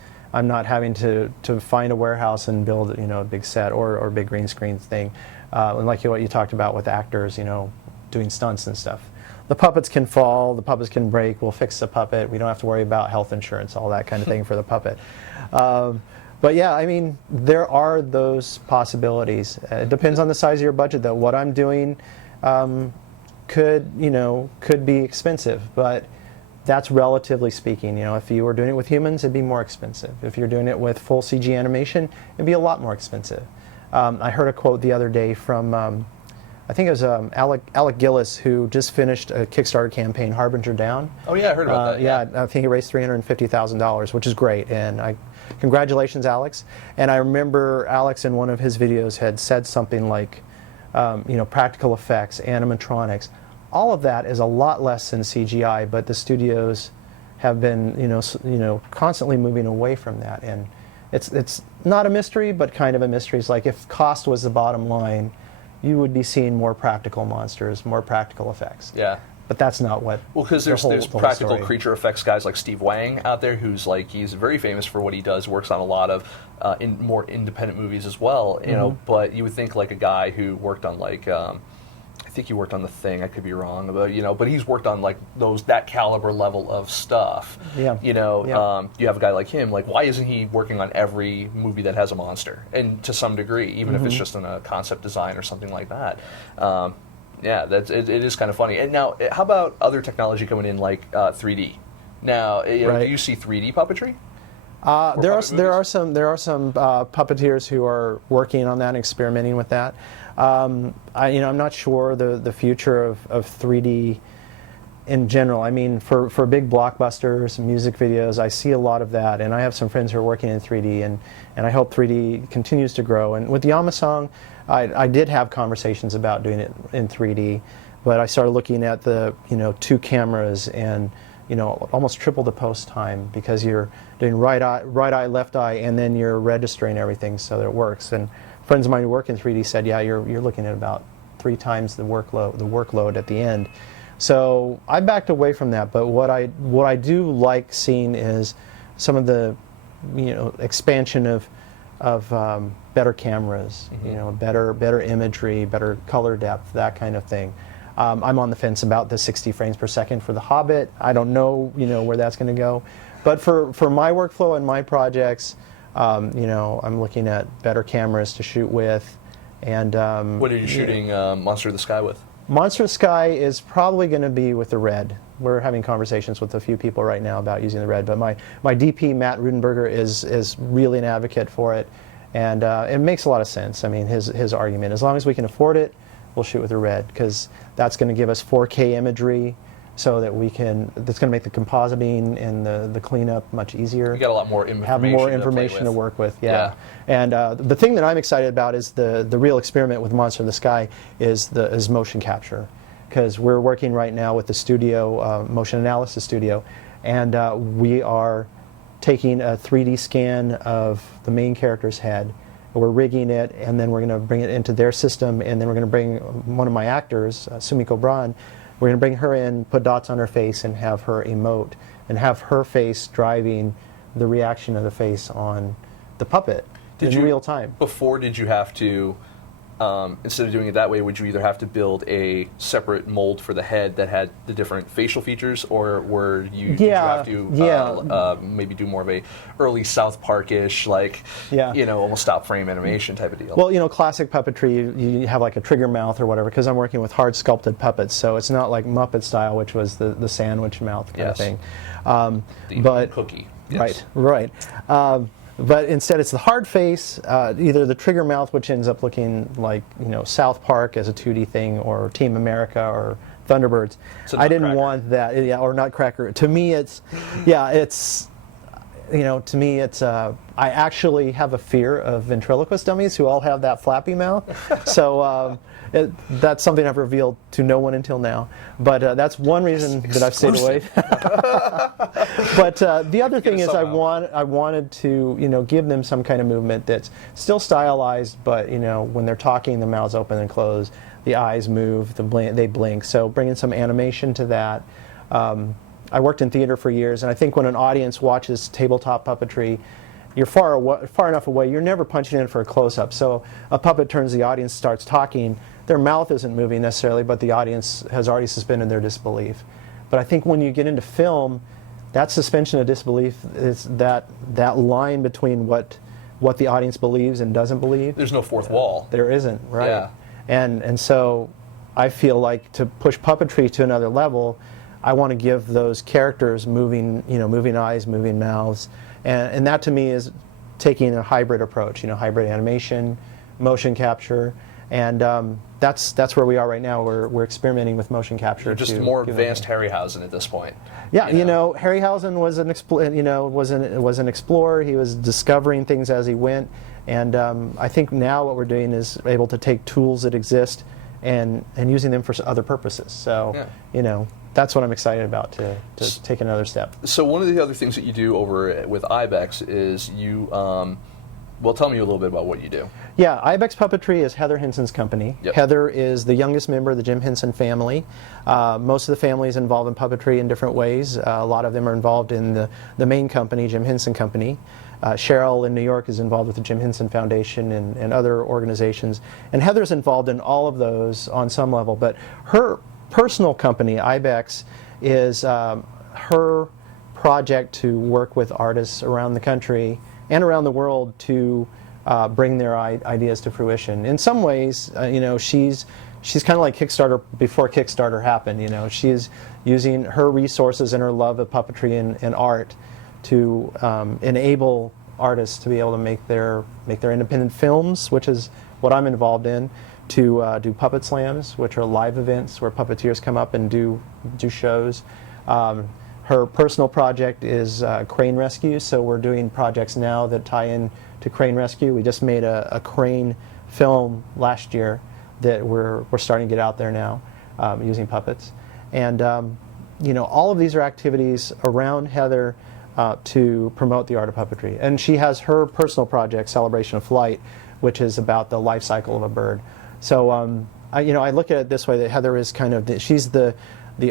having to find a warehouse and build, a big set or a big green screen thing. And like what you talked about with actors, doing stunts and stuff. The puppets can fall, the puppets can break, we'll fix the puppet, we don't have to worry about health insurance, all that kind of thing for the puppet. But yeah, I mean, there are those possibilities. It depends on the size of your budget, though. What I'm doing could be expensive, but that's relatively speaking. If you were doing it with humans, it'd be more expensive. If you're doing it with full CG animation, it'd be a lot more expensive. I heard a quote the other day from, I think it was Alec Gillis, who just finished a Kickstarter campaign, Harbinger Down. Oh yeah, I heard about that. Yeah, I think he raised $350,000, which is great, and congratulations, Alex. And I remember Alex in one of his videos had said something like, practical effects, animatronics, all of that is a lot less than CGI, but the studios have been, constantly moving away from that, and it's not a mystery, but kind of a mystery. It's like if cost was the bottom line, you would be seeing more practical monsters, more practical effects. Yeah. But that's not what. Well, because there's practical creature effects guys like Steve Wang out there, who's he's very famous for what he does. Works on a lot of more independent movies as well. But you would think like a guy who worked on I think he worked on The Thing. I could be wrong, but he's worked on like that caliber level of stuff. Yeah. You have a guy like him. Like, why isn't he working on every movie that has a monster? And to some degree, even if it's just in a concept design or something like that. Yeah, it is kind of funny. And now, how about other technology coming in like 3D? Now, do you see 3D puppetry? There are some puppeteers who are working on that and experimenting with that. I'm not sure the future of 3D in general. I mean, for big blockbusters, music videos, I see a lot of that, and I have some friends who are working in 3D, and I hope 3D continues to grow. And with Yamasong, I did have conversations about doing it in 3D, but I started looking at the 2 cameras and almost triple the post time, because you're doing right eye, left eye, and then you're registering everything so that it works. And friends of mine who work in 3D said, yeah, you're looking at about 3 times the workload at the end. So I backed away from that. But what I do like seeing is some of the expansion of better cameras, better imagery, better color depth, that kind of thing. I'm on the fence about the 60 frames per second for The Hobbit. I don't know, where that's going to go. But for my workflow and my projects, I'm looking at better cameras to shoot with. And what are you shooting Monster of the Sky with? Monster of the Sky is probably going to be with the Red. We're having conversations with a few people right now about using the Red, but my DP, Matt Rudenberger, is really an advocate for it, and it makes a lot of sense. I mean, his argument, as long as we can afford it, we'll shoot with the Red, because that's going to give us 4K imagery, so that that's going to make the compositing and the cleanup much easier. You got a lot more information. Have more information to work with, yeah. And the thing that I'm excited about is the real experiment with Monster of the Sky is motion capture, because we're working right now with the studio, motion analysis studio, and we are taking a 3D scan of the main character's head. We're rigging it, and then we're going to bring it into their system, and then we're going to bring one of my actors, Sumiko Braun. We're going to bring her in, put dots on her face, and have her emote, and have her face driving the reaction of the face on the puppet in real time. Before, did you have to, instead of doing it that way, would you either have to build a separate mold for the head that had the different facial features, or did you have to maybe do more of a early South Park-ish, almost stop frame animation type of deal? Well, classic puppetry, you have like a trigger mouth or whatever, because I'm working with hard sculpted puppets, so it's not like Muppet style, which was the sandwich mouth kind of thing. The cookie. Yes. Right. But instead, it's the hard face, either the trigger mouth, which ends up looking like South Park as a 2D thing, or Team America, or Thunderbirds. So I didn't want that, or Nutcracker. To me, it's to me, it's I actually have a fear of ventriloquist dummies who all have that flappy mouth. So that's something I've revealed to no one until now. But that's one reason that I've stayed away. But the other thing is I wanted to give them some kind of movement that's still stylized, but when they're talking, the mouths open and close, the eyes move, they blink. So bringing some animation to that. I worked in theater for years, and I think when an audience watches tabletop puppetry, you're far enough away, you're never punching in for a close-up. So a puppet turns, the audience starts talking, their mouth isn't moving necessarily, but the audience has already suspended their disbelief. But I think when you get into film, that suspension of disbelief is that line between what the audience believes and doesn't believe. There's no fourth wall. There isn't, right? Yeah. And so I feel like to push puppetry to another level, I want to give those characters moving eyes, moving mouths, and that to me is taking a hybrid approach, hybrid animation, motion capture, and that's where we are right now. We're experimenting with motion capture. You're just more advanced Harryhausen at this point. Yeah, Harryhausen was an explorer. He was discovering things as he went, and I think now what we're doing is able to take tools that exist and using them for other purposes. So that's what I'm excited about, to take another step. So one of the other things that you do over with Ibex is you, tell me a little bit about what you do. Yeah, Ibex Puppetry is Heather Henson's company. Yep. Heather is the youngest member of the Jim Henson family. Most of the family is involved in puppetry in different ways. A lot of them are involved in the main company, Jim Henson Company. Cheryl in New York is involved with the Jim Henson Foundation and other organizations. And Heather's involved in all of those on some level, but her personal company, Ibex, is her project to work with artists around the country and around the world to bring their ideas to fruition. In some ways, she's kind of like Kickstarter before Kickstarter happened. She's using her resources and her love of puppetry and art to enable artists to be able to make their independent films, which is what I'm involved in, to do puppet slams, which are live events where puppeteers come up and do shows. Her personal project is crane rescue, so we're doing projects now that tie in to crane rescue. We just made a crane film last year that we're starting to get out there now using puppets. And all of these are activities around Heather to promote the art of puppetry. And she has her personal project, Celebration of Flight, which is about the life cycle of a bird. So I look at it this way, that Heather is she's the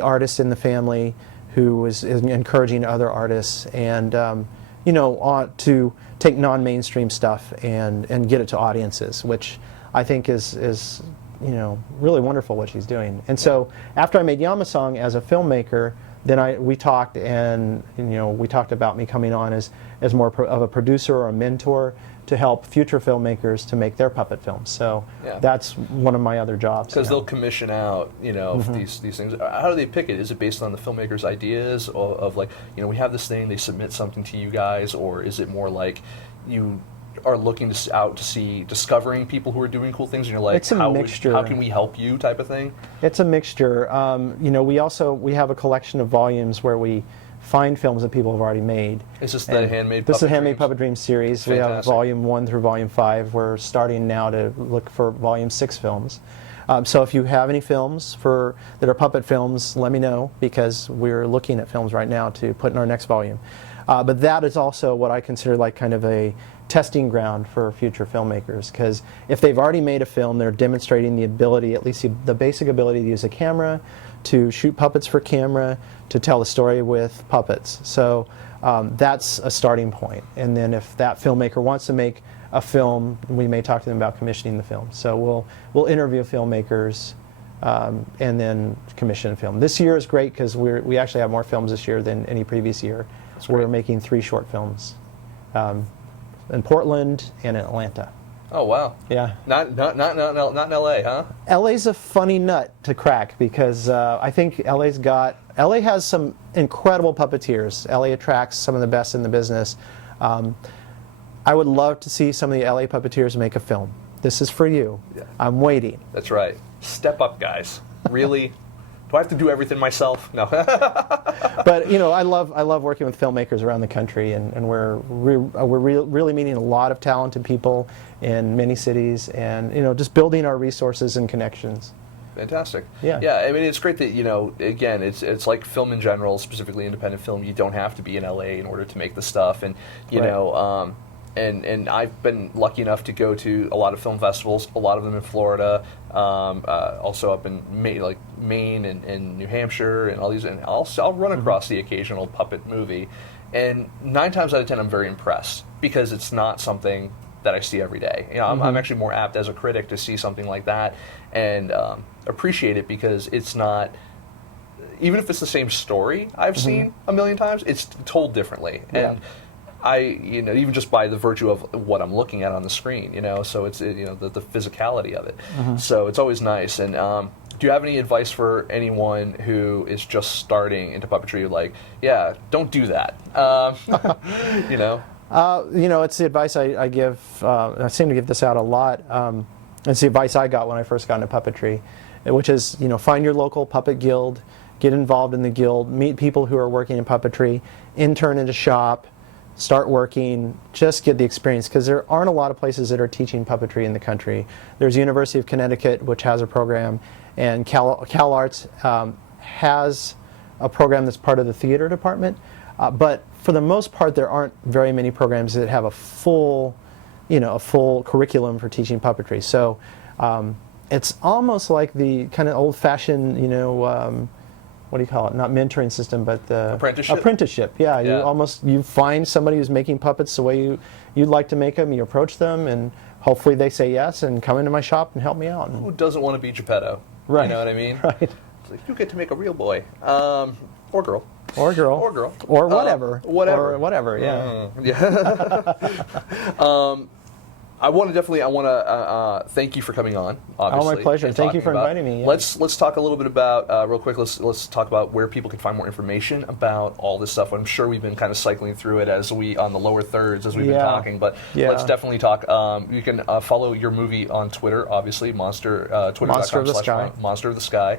artist in the family who is encouraging other artists and to take non-mainstream stuff and get it to audiences, which I think is really wonderful what she's doing. And so after I made Yamasong as a filmmaker, then we talked, and we talked about me coming on as more of a producer or a mentor to help future filmmakers to make their puppet films. So that's one of my other jobs. Because they'll commission out, these things. How do they pick it? Is it based on the filmmaker's ideas of like, we have this thing, they submit something to you guys, or is it more like you are looking to see discovering people who are doing cool things, and you're like, it's a mixture. How can we help you, type of thing? It's a mixture. We have a collection of volumes where we find films that people have already made. Is this the Handmade Puppet This is the Handmade Dreams? Puppet Dreams series. Fantastic. We have volume 1 through volume 5. We're starting now to look for volume 6 films. So if you have any films that are puppet films, let me know, because we're looking at films right now to put in our next volume. But that is also what I consider like kind of a testing ground for future filmmakers, because if they've already made a film, they're demonstrating the ability, at least the basic ability, to use a camera, to shoot puppets for camera, to tell a story with puppets. So that's a starting point. And then if that filmmaker wants to make a film, we may talk to them about commissioning the film. So we'll interview filmmakers and then commission a film. This year is great because we actually have more films this year than any previous year. We're making 3 short films in Portland and in Atlanta. Oh wow! Yeah. Not in LA, huh? LA's a funny nut to crack because I think LA has some incredible puppeteers. LA attracts some of the best in the business. I would love to see some of the LA puppeteers make a film. This is for you. Yeah. I'm waiting. That's right. Step up, guys. Really Do I have to do everything myself? No. But I love working with filmmakers around the country, and we're really meeting a lot of talented people in many cities, and just building our resources and connections. Fantastic. Yeah. Yeah, I mean, it's great that, again, it's like film in general, specifically independent film. You don't have to be in LA in order to make the stuff. And, and I've been lucky enough to go to a lot of film festivals, a lot of them in Florida, also up in Maine and New Hampshire and all these. And I'll run across the occasional puppet movie. And 9 times out of 10, I'm very impressed because it's not something that I see every day. I'm actually more apt as a critic to see something like that and appreciate it because it's not, even if it's the same story I've seen a million times, it's told differently. Yeah. And I, even just by the virtue of what I'm looking at on the screen, so it's, the physicality of it. So it's always nice. And do you have any advice for anyone who is just starting into puppetry? Like, yeah, don't do that. It's the advice I give. I seem to give this out a lot. It's the advice I got when I first got into puppetry, which is, find your local puppet guild, get involved in the guild, meet people who are working in puppetry, intern in a shop, start working, just get the experience, because there aren't a lot of places that are teaching puppetry in the country. There's University of Connecticut, which has a program, and Cal Arts has a program that's part of the theater department, but for the most part, there aren't very many programs that have a full curriculum for teaching puppetry. So it's almost like the kind of old-fashioned, what do you call it? Not mentoring system, but the apprenticeship. Yeah, you find somebody who's making puppets the way you'd like to make them. You approach them, and hopefully they say yes and come into my shop and help me out. Who doesn't want to be Geppetto? Right. You know what I mean? Right. It's like, you get to make a real boy, or girl. Or girl. Or girl. Or whatever. Whatever. Or whatever, yeah. Yeah. I want to thank you for coming on. Obviously, my pleasure. Thank you for inviting me. Yeah. Let's talk a little bit about real quick. Let's talk about where people can find more information about all this stuff. I'm sure we've been kind of cycling through it as we on the lower thirds as we've been talking, but let's definitely talk. You can follow your movie on Twitter, obviously, Twitter.com/Monster of the Sky.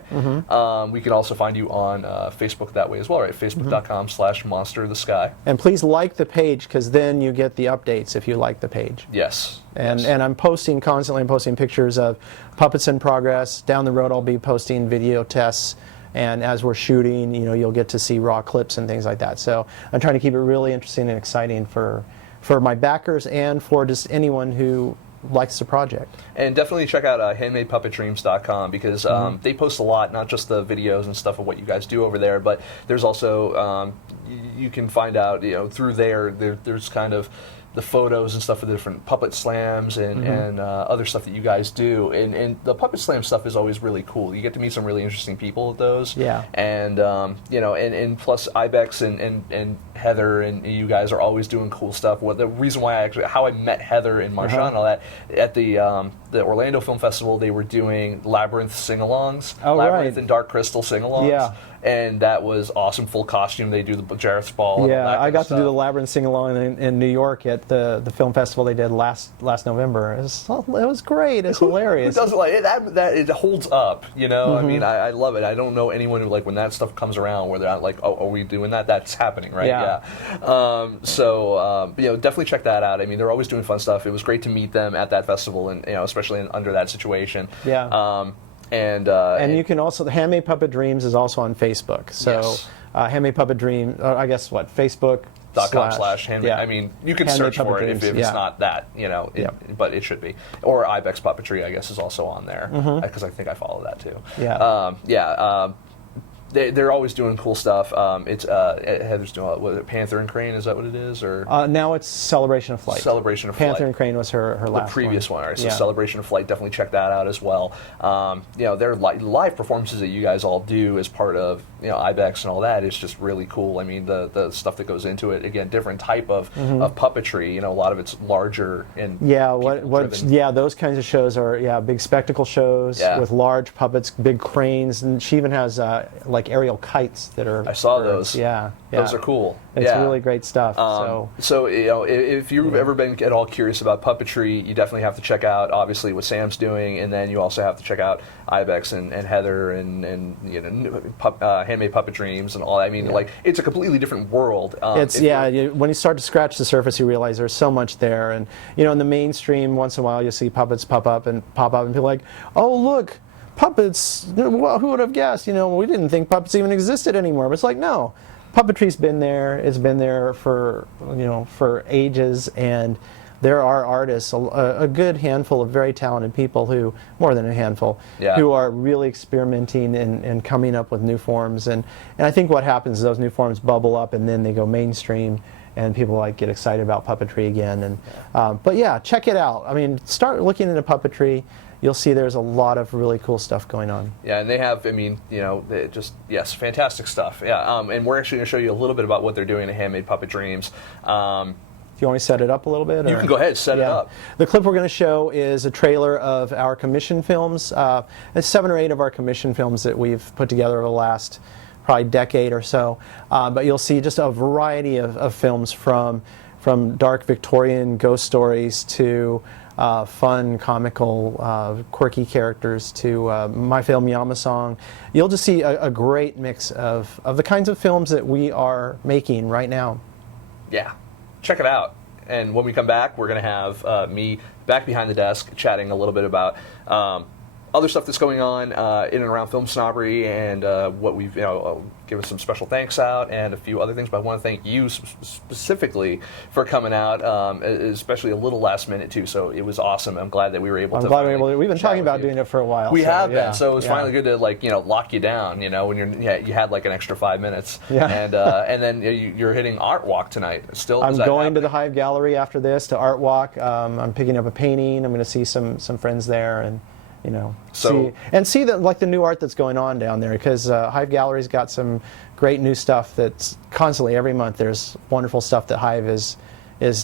We can also find you on Facebook that way as well, right? Facebook.com/Monster of the Sky. And please like the page, because then you get the updates if you like the page. Yes. And I'm posting constantly. I'm posting pictures of puppets in progress. Down the road, I'll be posting video tests. And as we're shooting, you'll get to see raw clips and things like that. So I'm trying to keep it really interesting and exciting for my backers and for just anyone who likes the project. And definitely check out handmadepuppetdreams.com because they post a lot, not just the videos and stuff of what you guys do over there, but there's also you can find out through there's kind of the photos and stuff for the different puppet slams and other stuff that you guys do. And the puppet slam stuff is always really cool. You get to meet some really interesting people at those. Yeah. And, and plus Ibex and Heather and you guys are always doing cool stuff. The reason why how I met Heather and Marshawn and all that, at the Orlando Film Festival, they were doing Labyrinth sing-alongs. Oh, Labyrinth right. and Dark Crystal sing-alongs. Yeah. And that was awesome, full costume. They do the Jareth's Ball. Yeah, and all that I got to do the stuff. Labyrinth sing-along in New York at the film festival they did last November. It was great. It's hilarious. Who doesn't like it? That it holds up, I mean, I love it. I don't know anyone who, like, when that stuff comes around where they're not like, oh, are we doing that? That's happening, right? Yeah. Definitely check that out. I mean, they're always doing fun stuff. It was great to meet them at that festival, and especially under that situation. Yeah. And you can also, the Handmade Puppet Dreams is also on Facebook. So Yes. Handmade Puppet Dream, I guess what, Facebook .com/handmade. yeah. I mean, you can Handmade search for Puppet it if Dreams, it's yeah. not that, but it should be. Or Ibex Puppetry, I guess, is also on there because I think I follow that too. Yeah. They're always doing cool stuff. It's Heather's doing Panther and Crane. Is that what it is, or now it's Celebration of Flight. Celebration of Flight. Panther and Crane was her last the previous one. All right, so Yeah. Celebration of Flight, definitely check that out as well. Their live performances that you guys all do as part of Ibex and all that is just really cool. I mean, the stuff that goes into it, again, different type of puppetry. A lot of it's larger and those kinds of shows are big spectacle shows with large puppets, big cranes, and she even has like like aerial kites that are. I saw birds. those. Yeah, Those are cool. It's yeah. really great stuff. So you know, if you've ever been at all curious about puppetry, you definitely have to check out obviously what Sam's doing, and then you also have to check out Ibex and Heather and you know, Handmade Puppet Dreams and all that. I mean, like it's a completely different world. It's when you start to scratch the surface, you realize there's so much there, and you know, in the mainstream, once in a while you see puppets pop up, and people are like, oh look, puppets. Well, who would have guessed? You know, we didn't think puppets even existed anymore. But it's like, no, puppetry's been there. It's been there for, you know, for ages, and there are artists, a good handful of very talented people who, more than a handful, who are really experimenting and coming up with new forms. And I think what happens is those new forms bubble up, and then they go mainstream, and people like get excited about puppetry again. And but yeah, check it out. I mean, start looking into puppetry. You'll see there's a lot of really cool stuff going on. Yeah, and they have, I mean, you know, yes, fantastic stuff. Yeah, and we're actually going to show you a little bit about what they're doing at Handmade Puppet Dreams. Do you want me to set it up a little bit? You can go ahead, set it up. The clip we're going to show is a trailer of our commission films. It's 7 or 8 of our commission films that we've put together over the last probably decade or so. But you'll see just a variety of films from dark Victorian ghost stories to fun, comical, quirky characters to My Film Yama Song. You'll just see a great mix of the kinds of films that we are making right now. Yeah, check it out. And when we come back, we're going to have me back behind the desk chatting a little bit about other stuff that's going on in and around Film Snobbery, and what we've, you know, give us some special thanks out and a few other things. But I want to thank you specifically for coming out, especially a little last minute too. So it was awesome. I'm glad that we were able to. I'm glad we were able to. We've been talking about doing it for a while. We have been. So it was finally good to, like, you know, lock you down. You know, when you had like an extra 5 minutes. Yeah. And then you're hitting Art Walk tonight. Still, I'm going to the Hive Gallery after this to Art Walk. I'm picking up a painting. I'm going to see some friends there, and you know, see the new art that's going on down there, because Hive Gallery's got some great new stuff that's constantly, every month there's wonderful stuff that Hive is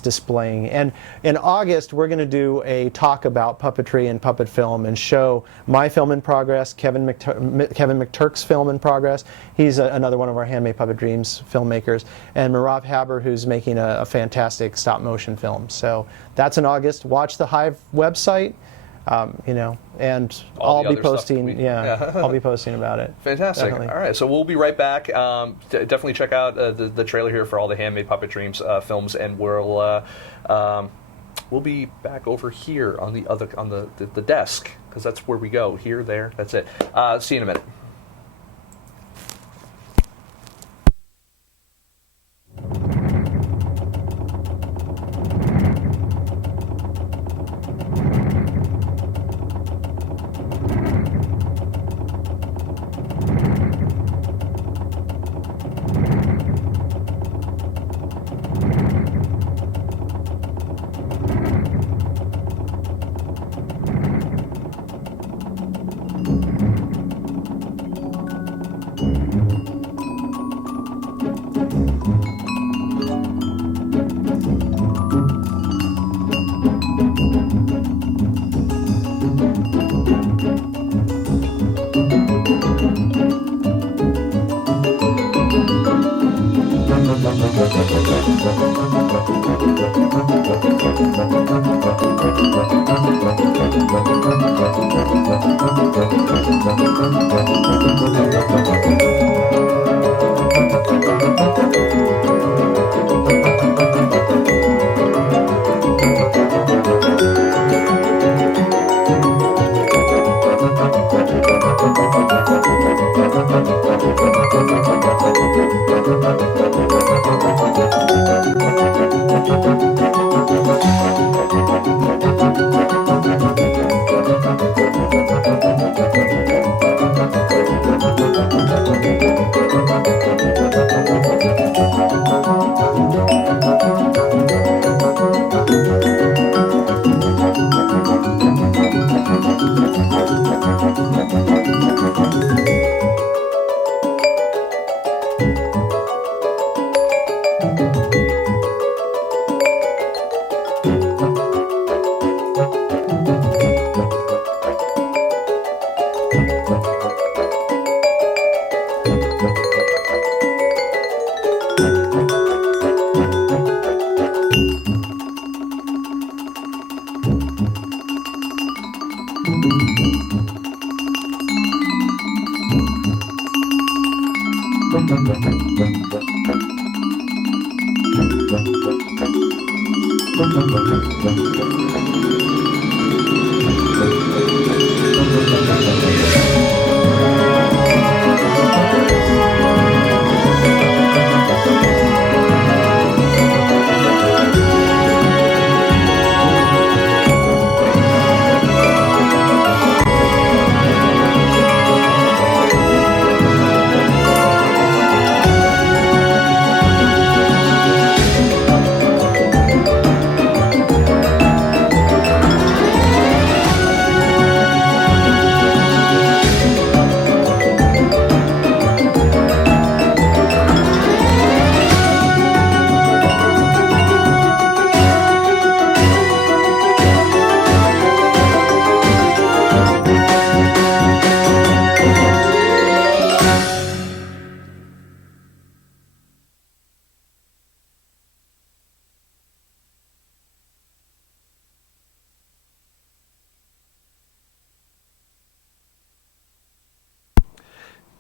displaying. And in August we're going to do a talk about puppetry and puppet film and show my film in progress, Kevin McTurk's film in progress. He's another one of our Handmade Puppet Dreams filmmakers, and Marav Haber, who's making a fantastic stop motion film. So that's in August. Watch the Hive website. You know, and I'll be posting. I'll be posting about it. Fantastic. Definitely. All right, so we'll be right back. Definitely check out the trailer here for all the Handmade Puppet Dreams films, and we'll be back over here on the desk, because that's where we go. Here, there, that's it. See you in a minute.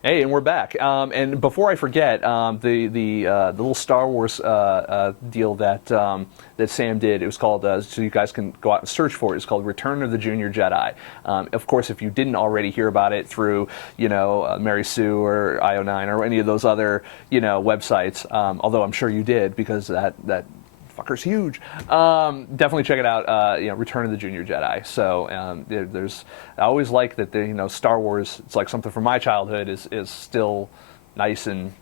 Hey, and we're back. And before I forget, the little Star Wars deal that that Sam did, it was called, so you guys can go out and search for it. It's called Return of the Junior Jedi. Of course, if you didn't already hear about it through, Mary Sue or IO9 or any of those other, websites, although I'm sure you did because that fucker's huge. Definitely check it out. Return of the Junior Jedi. So I always like that. Star Wars. It's like something from my childhood is still nice and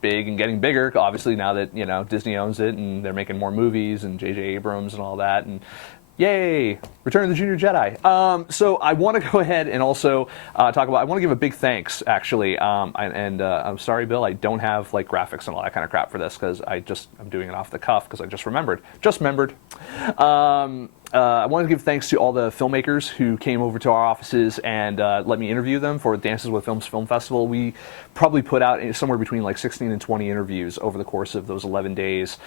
big and getting bigger. Obviously now that Disney owns it and they're making more movies and J.J. Abrams and all that and. Yay! Return of the Junior Jedi. So I want to go ahead and also talk about. I want to give a big thanks, actually. I'm sorry, Bill. I don't have like graphics and all that kind of crap for this because I'm doing it off the cuff because I just remembered. I want to give thanks to all the filmmakers who came over to our offices and let me interview them for Dances with Films Film Festival. We probably put out somewhere between like 16 and 20 interviews over the course of those 11 days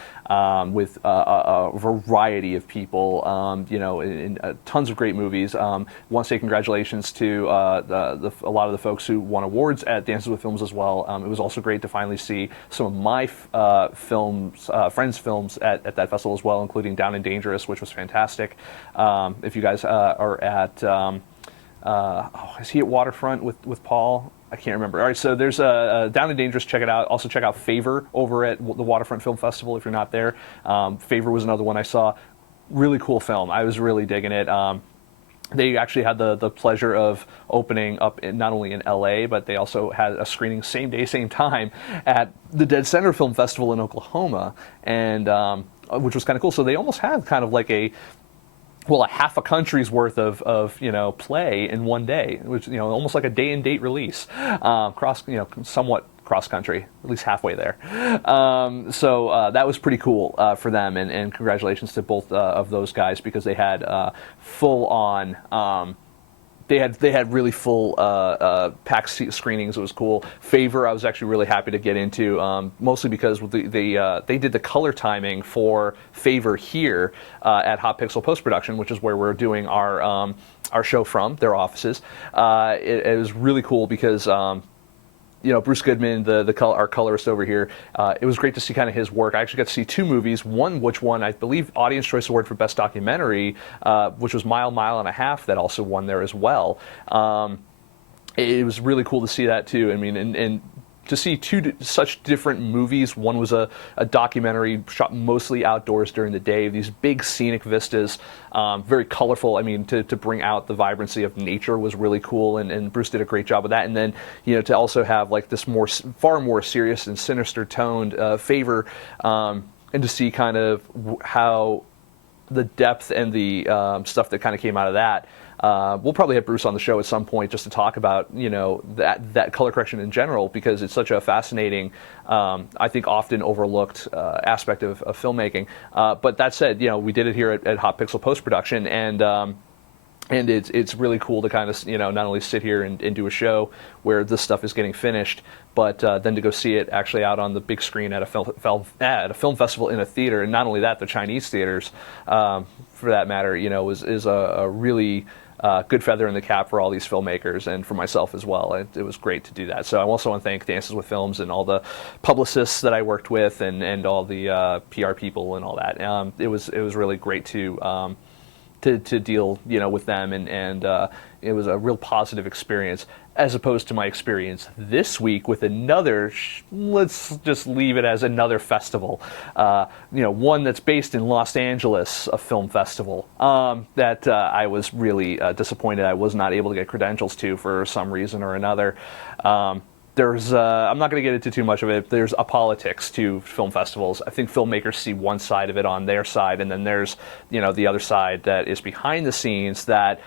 with a variety of people, in tons of great movies. Want to say congratulations to a lot of the folks who won awards at Dances with Films as well. It was also great to finally see some of my friends' films at that festival as well, including Down and Dangerous, which was fantastic. If you guys are at, is he at Waterfront with Paul? I can't remember. All right, so there's Down and Dangerous. Check it out. Also check out Favor over at the Waterfront Film Festival if you're not there. Favor was another one I saw. Really cool film. I was really digging it. They actually had the pleasure of opening up not only in LA, but they also had a screening same day, same time at the Dead Center Film Festival in Oklahoma, and which was kind of cool. So they almost had kind of like a half a country's worth of play in one day, which almost like a day and date release, somewhat cross country, at least halfway there. So that was pretty cool for them, and congratulations to both of those guys because they had full on. They had really full packed screenings. It was cool. Favor, I was actually really happy to get into, mostly because they did the color timing for Favor here at Hot Pixel Post Production, which is where we're doing our show from, their offices. It was really cool because. Bruce Goodman, our colorist over here, it was great to see kind of his work. I actually got to see two movies, one which won, I believe, Audience Choice Award for Best Documentary, which was Mile and a Half, that also won there as well. It was really cool to see that too. I mean, and to see such different movies. One was a documentary shot mostly outdoors during the day, these big scenic vistas, very colorful. I mean, to bring out the vibrancy of nature was really cool, and Bruce did a great job with that. And then, to also have like this far more serious and sinister toned Favor, and to see kind of how the depth and the stuff that kind of came out of that. We'll probably have Bruce on the show at some point just to talk about, that color correction in general, because it's such a fascinating, I think often overlooked aspect of filmmaking. But that said, we did it here at Hot Pixel Post Production, and it's really cool to kind of, not only sit here and do a show where this stuff is getting finished, but then to go see it actually out on the big screen at a film festival in a theater. And not only that, the Chinese theaters, for that matter, is a really good feather in the cap for all these filmmakers and for myself as well. It was great to do that. So I also want to thank Dances with Films and all the publicists that I worked with and all the PR people and all that. It was really great to deal with them, and it was a real positive experience, as opposed to my experience this week with another, let's just leave it as another festival, one that's based in Los Angeles, a film festival, that I was really disappointed I was not able to get credentials to for some reason or another. There's, I'm not going to get into too much of it. There's a politics to film festivals. I think filmmakers see one side of it on their side, and then there's, the other side that is behind the scenes that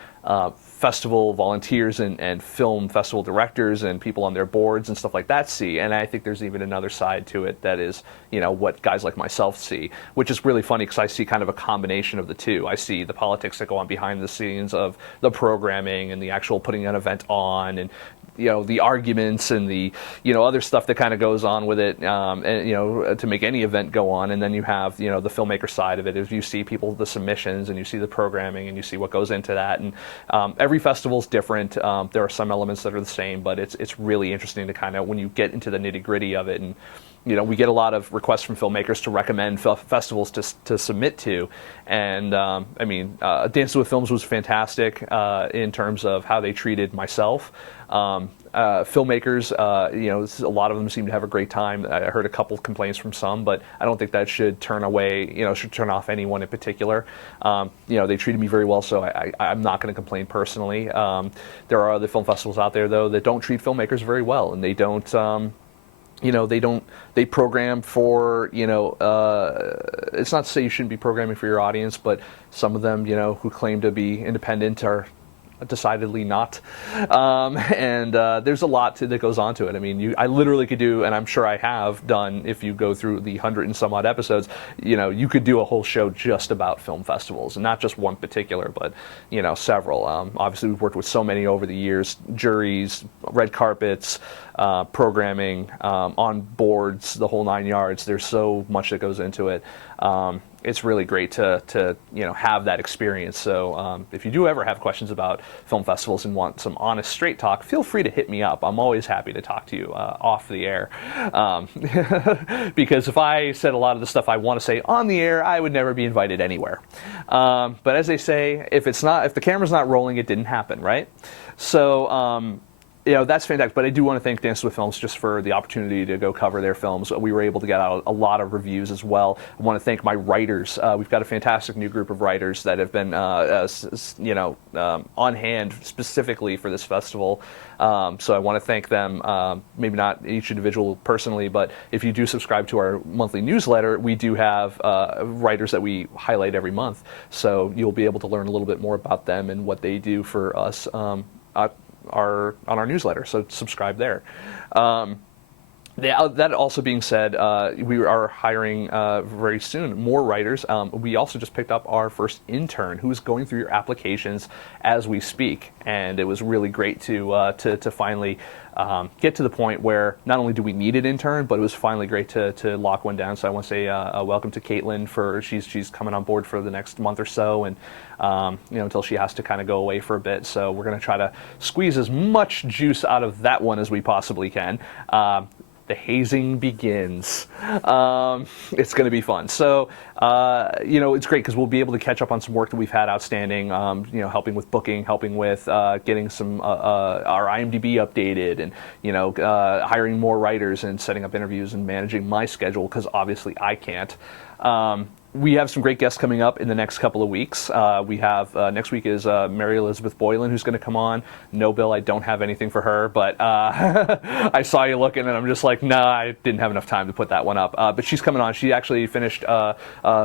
festival volunteers and film festival directors and people on their boards and stuff like that see. And I think there's even another side to it that is, what guys like myself see, which is really funny because I see kind of a combination of the two. I see the politics that go on behind the scenes of the programming and the actual putting an event on, and the arguments and the other stuff that kind of goes on with it, and to make any event go on. And then you have the filmmaker side of it, is you see the submissions, and you see the programming, and you see what goes into that. And every festival's different. There are some elements that are the same, but it's really interesting to kind of, when you get into the nitty gritty of it. And we get a lot of requests from filmmakers to recommend festivals to submit to, and Dances with Films was fantastic in terms of how they treated myself. Filmmakers, a lot of them seem to have a great time. I heard a couple of complaints from some, but I don't think that should turn off anyone in particular. They treated me very well, so I'm not going to complain personally. There are other film festivals out there, though, that don't treat filmmakers very well, and they don't. They program for, it's not to say you shouldn't be programming for your audience, but some of them, who claim to be independent are decidedly not. And there's a lot that goes on to it. I literally could do, and I'm sure I have done, if you go through the 100 and some odd episodes, you could do a whole show just about film festivals, and not just one particular, but, several. Obviously, we've worked with so many over the years, juries, red carpets, programming, on boards, the whole 9 yards. There's so much that goes into it. It's really great to have that experience. So if you do ever have questions about film festivals and want some honest, straight talk, feel free to hit me up. I'm always happy to talk to you off the air. Because if I said a lot of the stuff I want to say on the air, I would never be invited anywhere. But as they say, if the camera's not rolling, it didn't happen, right? So that's fantastic. But I do want to thank Dances with Films just for the opportunity to go cover their films. We were able to get out a lot of reviews as well. I want to thank my writers. We've got a fantastic new group of writers that have been, on hand specifically for this festival. So I want to thank them, maybe not each individual personally, but if you do subscribe to our monthly newsletter, we do have writers that we highlight every month. So you'll be able to learn a little bit more about them and what they do for us on our newsletter, so subscribe there. That also being said, we are hiring very soon more writers. We also just picked up our first intern who is going through your applications as we speak, and it was really great to finally get to the point where not only do we need an intern, but it was finally great to lock one down. So I want to say welcome to Caitlin. She's coming on board for the next month or so, and until she has to kind of go away for a bit. So we're going to try to squeeze as much juice out of that one as we possibly can. The hazing begins. It's going to be fun. So, it's great because we'll be able to catch up on some work that we've had outstanding, helping with booking, helping with getting some our IMDb updated, and, hiring more writers and setting up interviews and managing my schedule because obviously I can't. We have some great guests coming up in the next couple of weeks. We have next week is Mary Elizabeth Boylan, who's going to come on. No, Bill, I don't have anything for her, but I saw you looking, and I'm just like, nah, I didn't have enough time to put that one up. But she's coming on. She actually finished a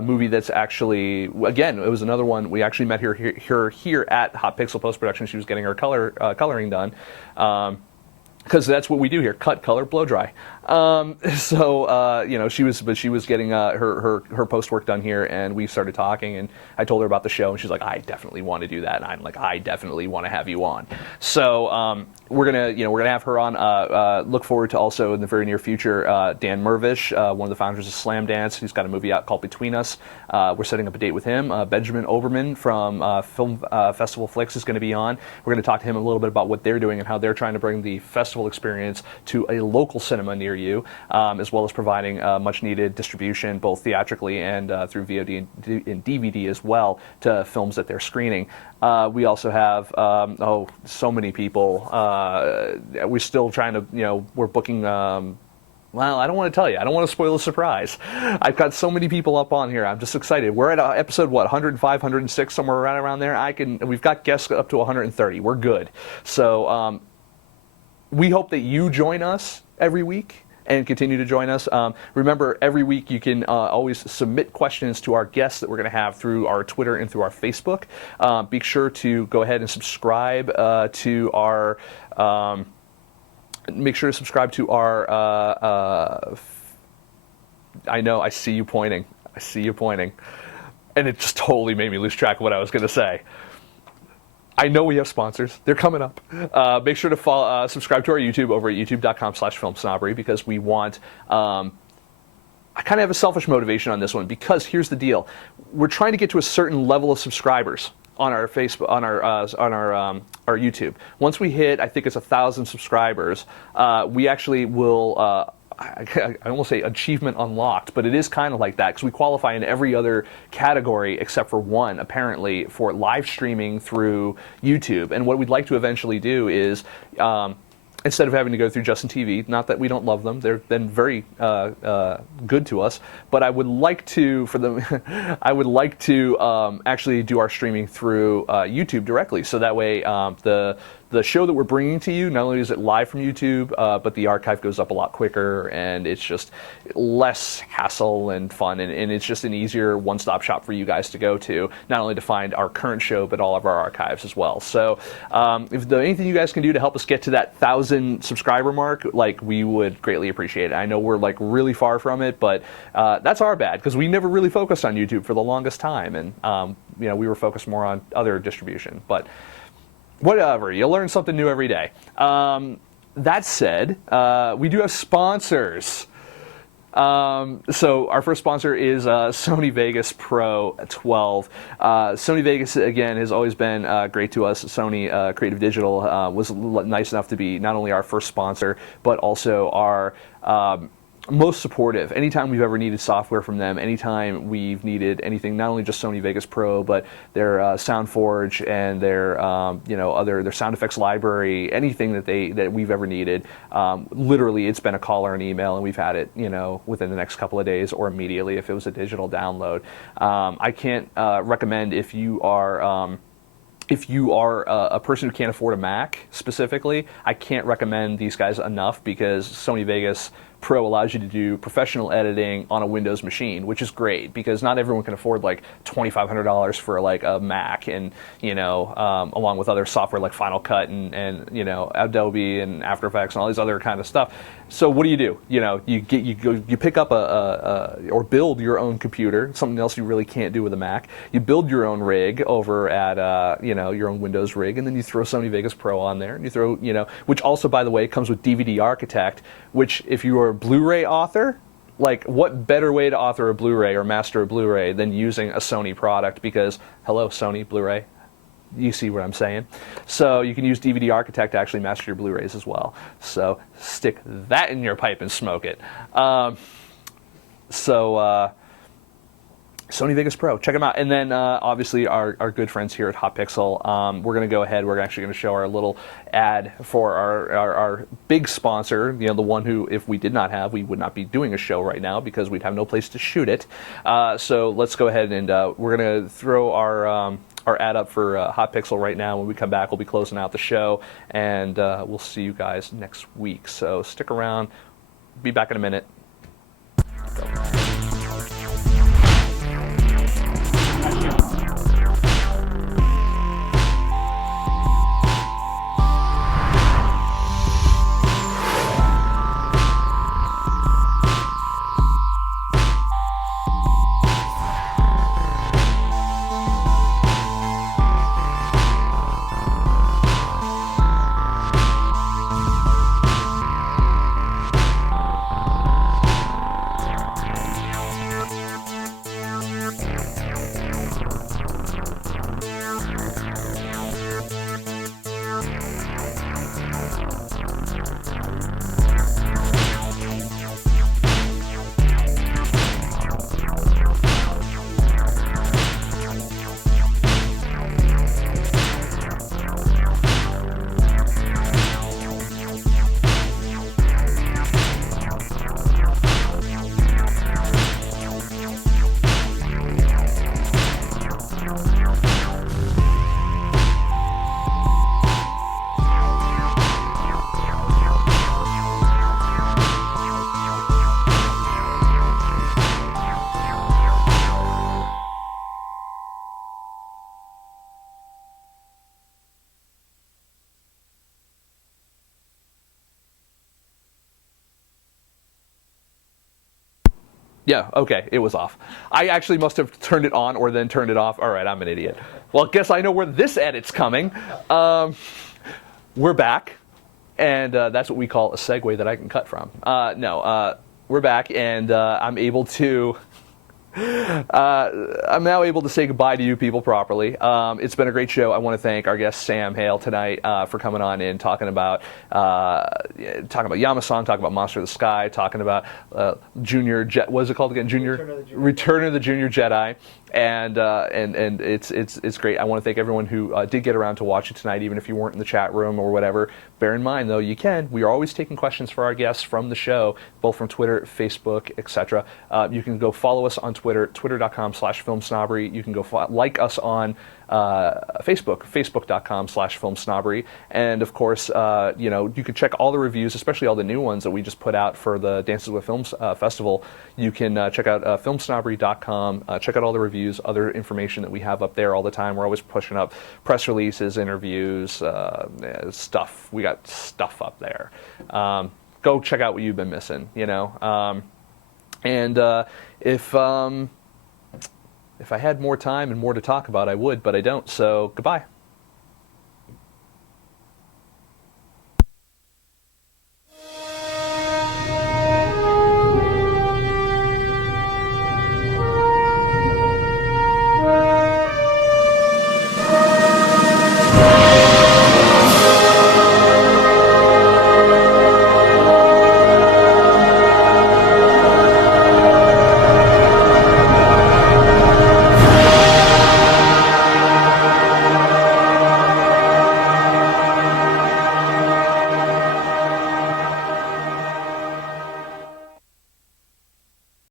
movie that's actually, again, it was another one. We actually met her here at Hot Pixel Post Production. She was getting her coloring done. Because that's what we do here, cut, color, blow dry. She was getting her post work done here, and we started talking, and I told her about the show, and she's like, I definitely want to do that, and I'm like, I definitely want to have you on. So we're gonna have her on. Look forward to also in the very near future Dan Mervish, one of the founders of Slam Dance. He's got a movie out called Between Us. We're setting up a date with him. Benjamin Oberman from Film Festival Flicks is going to be on. We're going to talk to him a little bit about what they're doing and how they're trying to bring the festival experience to a local cinema near you, as well as providing much needed distribution both theatrically and through VOD and DVD as well to films that they're screening. We also have so many people. We're still trying to, we're booking. Well, I don't want to tell you. I don't want to spoil the surprise. I've got so many people up on here. I'm just excited. We're at episode 105, 106, somewhere right around there. We've got guests up to 130. We're good. So we hope that you join us every week and continue to join us. Remember, every week you can always submit questions to our guests that we're going to have through our Twitter and through our Facebook. Be sure to go ahead and subscribe to our. Make sure to subscribe to our. I know, I see you pointing. And it just totally made me lose track of what I was going to say. I know we have sponsors. They're coming up. Make sure to subscribe to our YouTube over at youtube.com/FilmSnobbery, because we want. I kind of have a selfish motivation on this one, because here's the deal: we're trying to get to a certain level of subscribers on our Facebook, on our YouTube. Once we hit, I think it's 1,000 subscribers, we actually will. I almost say achievement unlocked, but it is kind of like that, because we qualify in every other category except for one, apparently, for live streaming through YouTube. And what we'd like to eventually do is, instead of having to go through Justin TV, not that we don't love them, they've been very good to us, but I would like to, actually do our streaming through YouTube directly, so that way the show that we're bringing to you, not only is it live from YouTube, but the archive goes up a lot quicker, and it's just less hassle and fun, and it's just an easier one-stop shop for you guys to go to, not only to find our current show, but all of our archives as well. So if there's anything you guys can do to help us get to that 1,000 subscriber mark, we would greatly appreciate it. I know we're really far from it, but that's our bad, because we never really focused on YouTube for the longest time, and we were focused more on other distribution, but whatever, you learn something new every day. That said, we do have sponsors. So our first sponsor is Sony Vegas Pro 12. Sony Vegas, again, has always been great to us. Sony Creative Digital was nice enough to be not only our first sponsor, but also our most supportive. Anytime we've ever needed software from them, anytime we've needed anything, not only just Sony Vegas Pro, but their SoundForge and their their sound effects library, anything that we've ever needed, literally it's been a call or an email, and we've had it within the next couple of days or immediately if it was a digital download. I can't recommend, if you are a person who can't afford a Mac specifically, I can't recommend these guys enough, because Sony Vegas Pro allows you to do professional editing on a Windows machine, which is great, because not everyone can afford $2,500 for a Mac, and along with other software like Final Cut and Adobe and After Effects and all these other kind of stuff. So what do? You pick up or build your own computer, something else you really can't do with a Mac. You build your own rig over at your own Windows rig, and then you throw Sony Vegas Pro on there, and you throw which also, by the way, comes with DVD Architect, which if you are a Blu-ray author, what better way to author a Blu-ray or master a Blu-ray than using a Sony product? Because hello, Sony Blu-ray. You see what I'm saying? So you can use DVD Architect to actually master your Blu-rays as well. So stick that in your pipe and smoke it. Sony Vegas Pro, check them out. And then obviously our good friends here at Hot Pixel. We're going to go ahead. We're actually going to show our little ad for our big sponsor, the one who, if we did not have, we would not be doing a show right now, because we'd have no place to shoot it. So let's go ahead and we're going to throw our ad up for Hot Pixel right now. When we come back, we'll be closing out the show, and we'll see you guys next week. So stick around. Be back in a minute. Yeah, okay, it was off. I actually must have turned it on or then turned it off. All right, I'm an idiot. Well, guess I know where this edit's coming. We're back, and that's what we call a segue that I can cut from. We're back, and I'm able to... I'm now able to say goodbye to you people properly. It's been a great show. I want to thank our guest Sam Hale tonight for coming on and talking about Yama-san, talking about Monster of the Sky, talking about Junior Jet. What is it called again? Return of the Junior Jedi. And it's great. I want to thank everyone who did get around to watch it tonight, even if you weren't in the chat room or whatever. Bear in mind, though, we are always taking questions for our guests from the show, both from Twitter, Facebook, etc. You can go follow us on Twitter, twitter.com/FilmSnobbery. You can go like us on Facebook, facebook.com/FilmSnobbery. And of course, you can check all the reviews, especially all the new ones that we just put out for the Dances with Films Festival. You can check out FilmSnobbery.com, check out all the reviews, other information that we have up there all the time. We're always pushing up press releases, interviews, stuff. We got stuff up there. Go check out what you've been missing, if I had more time and more to talk about, I would, but I don't. So goodbye.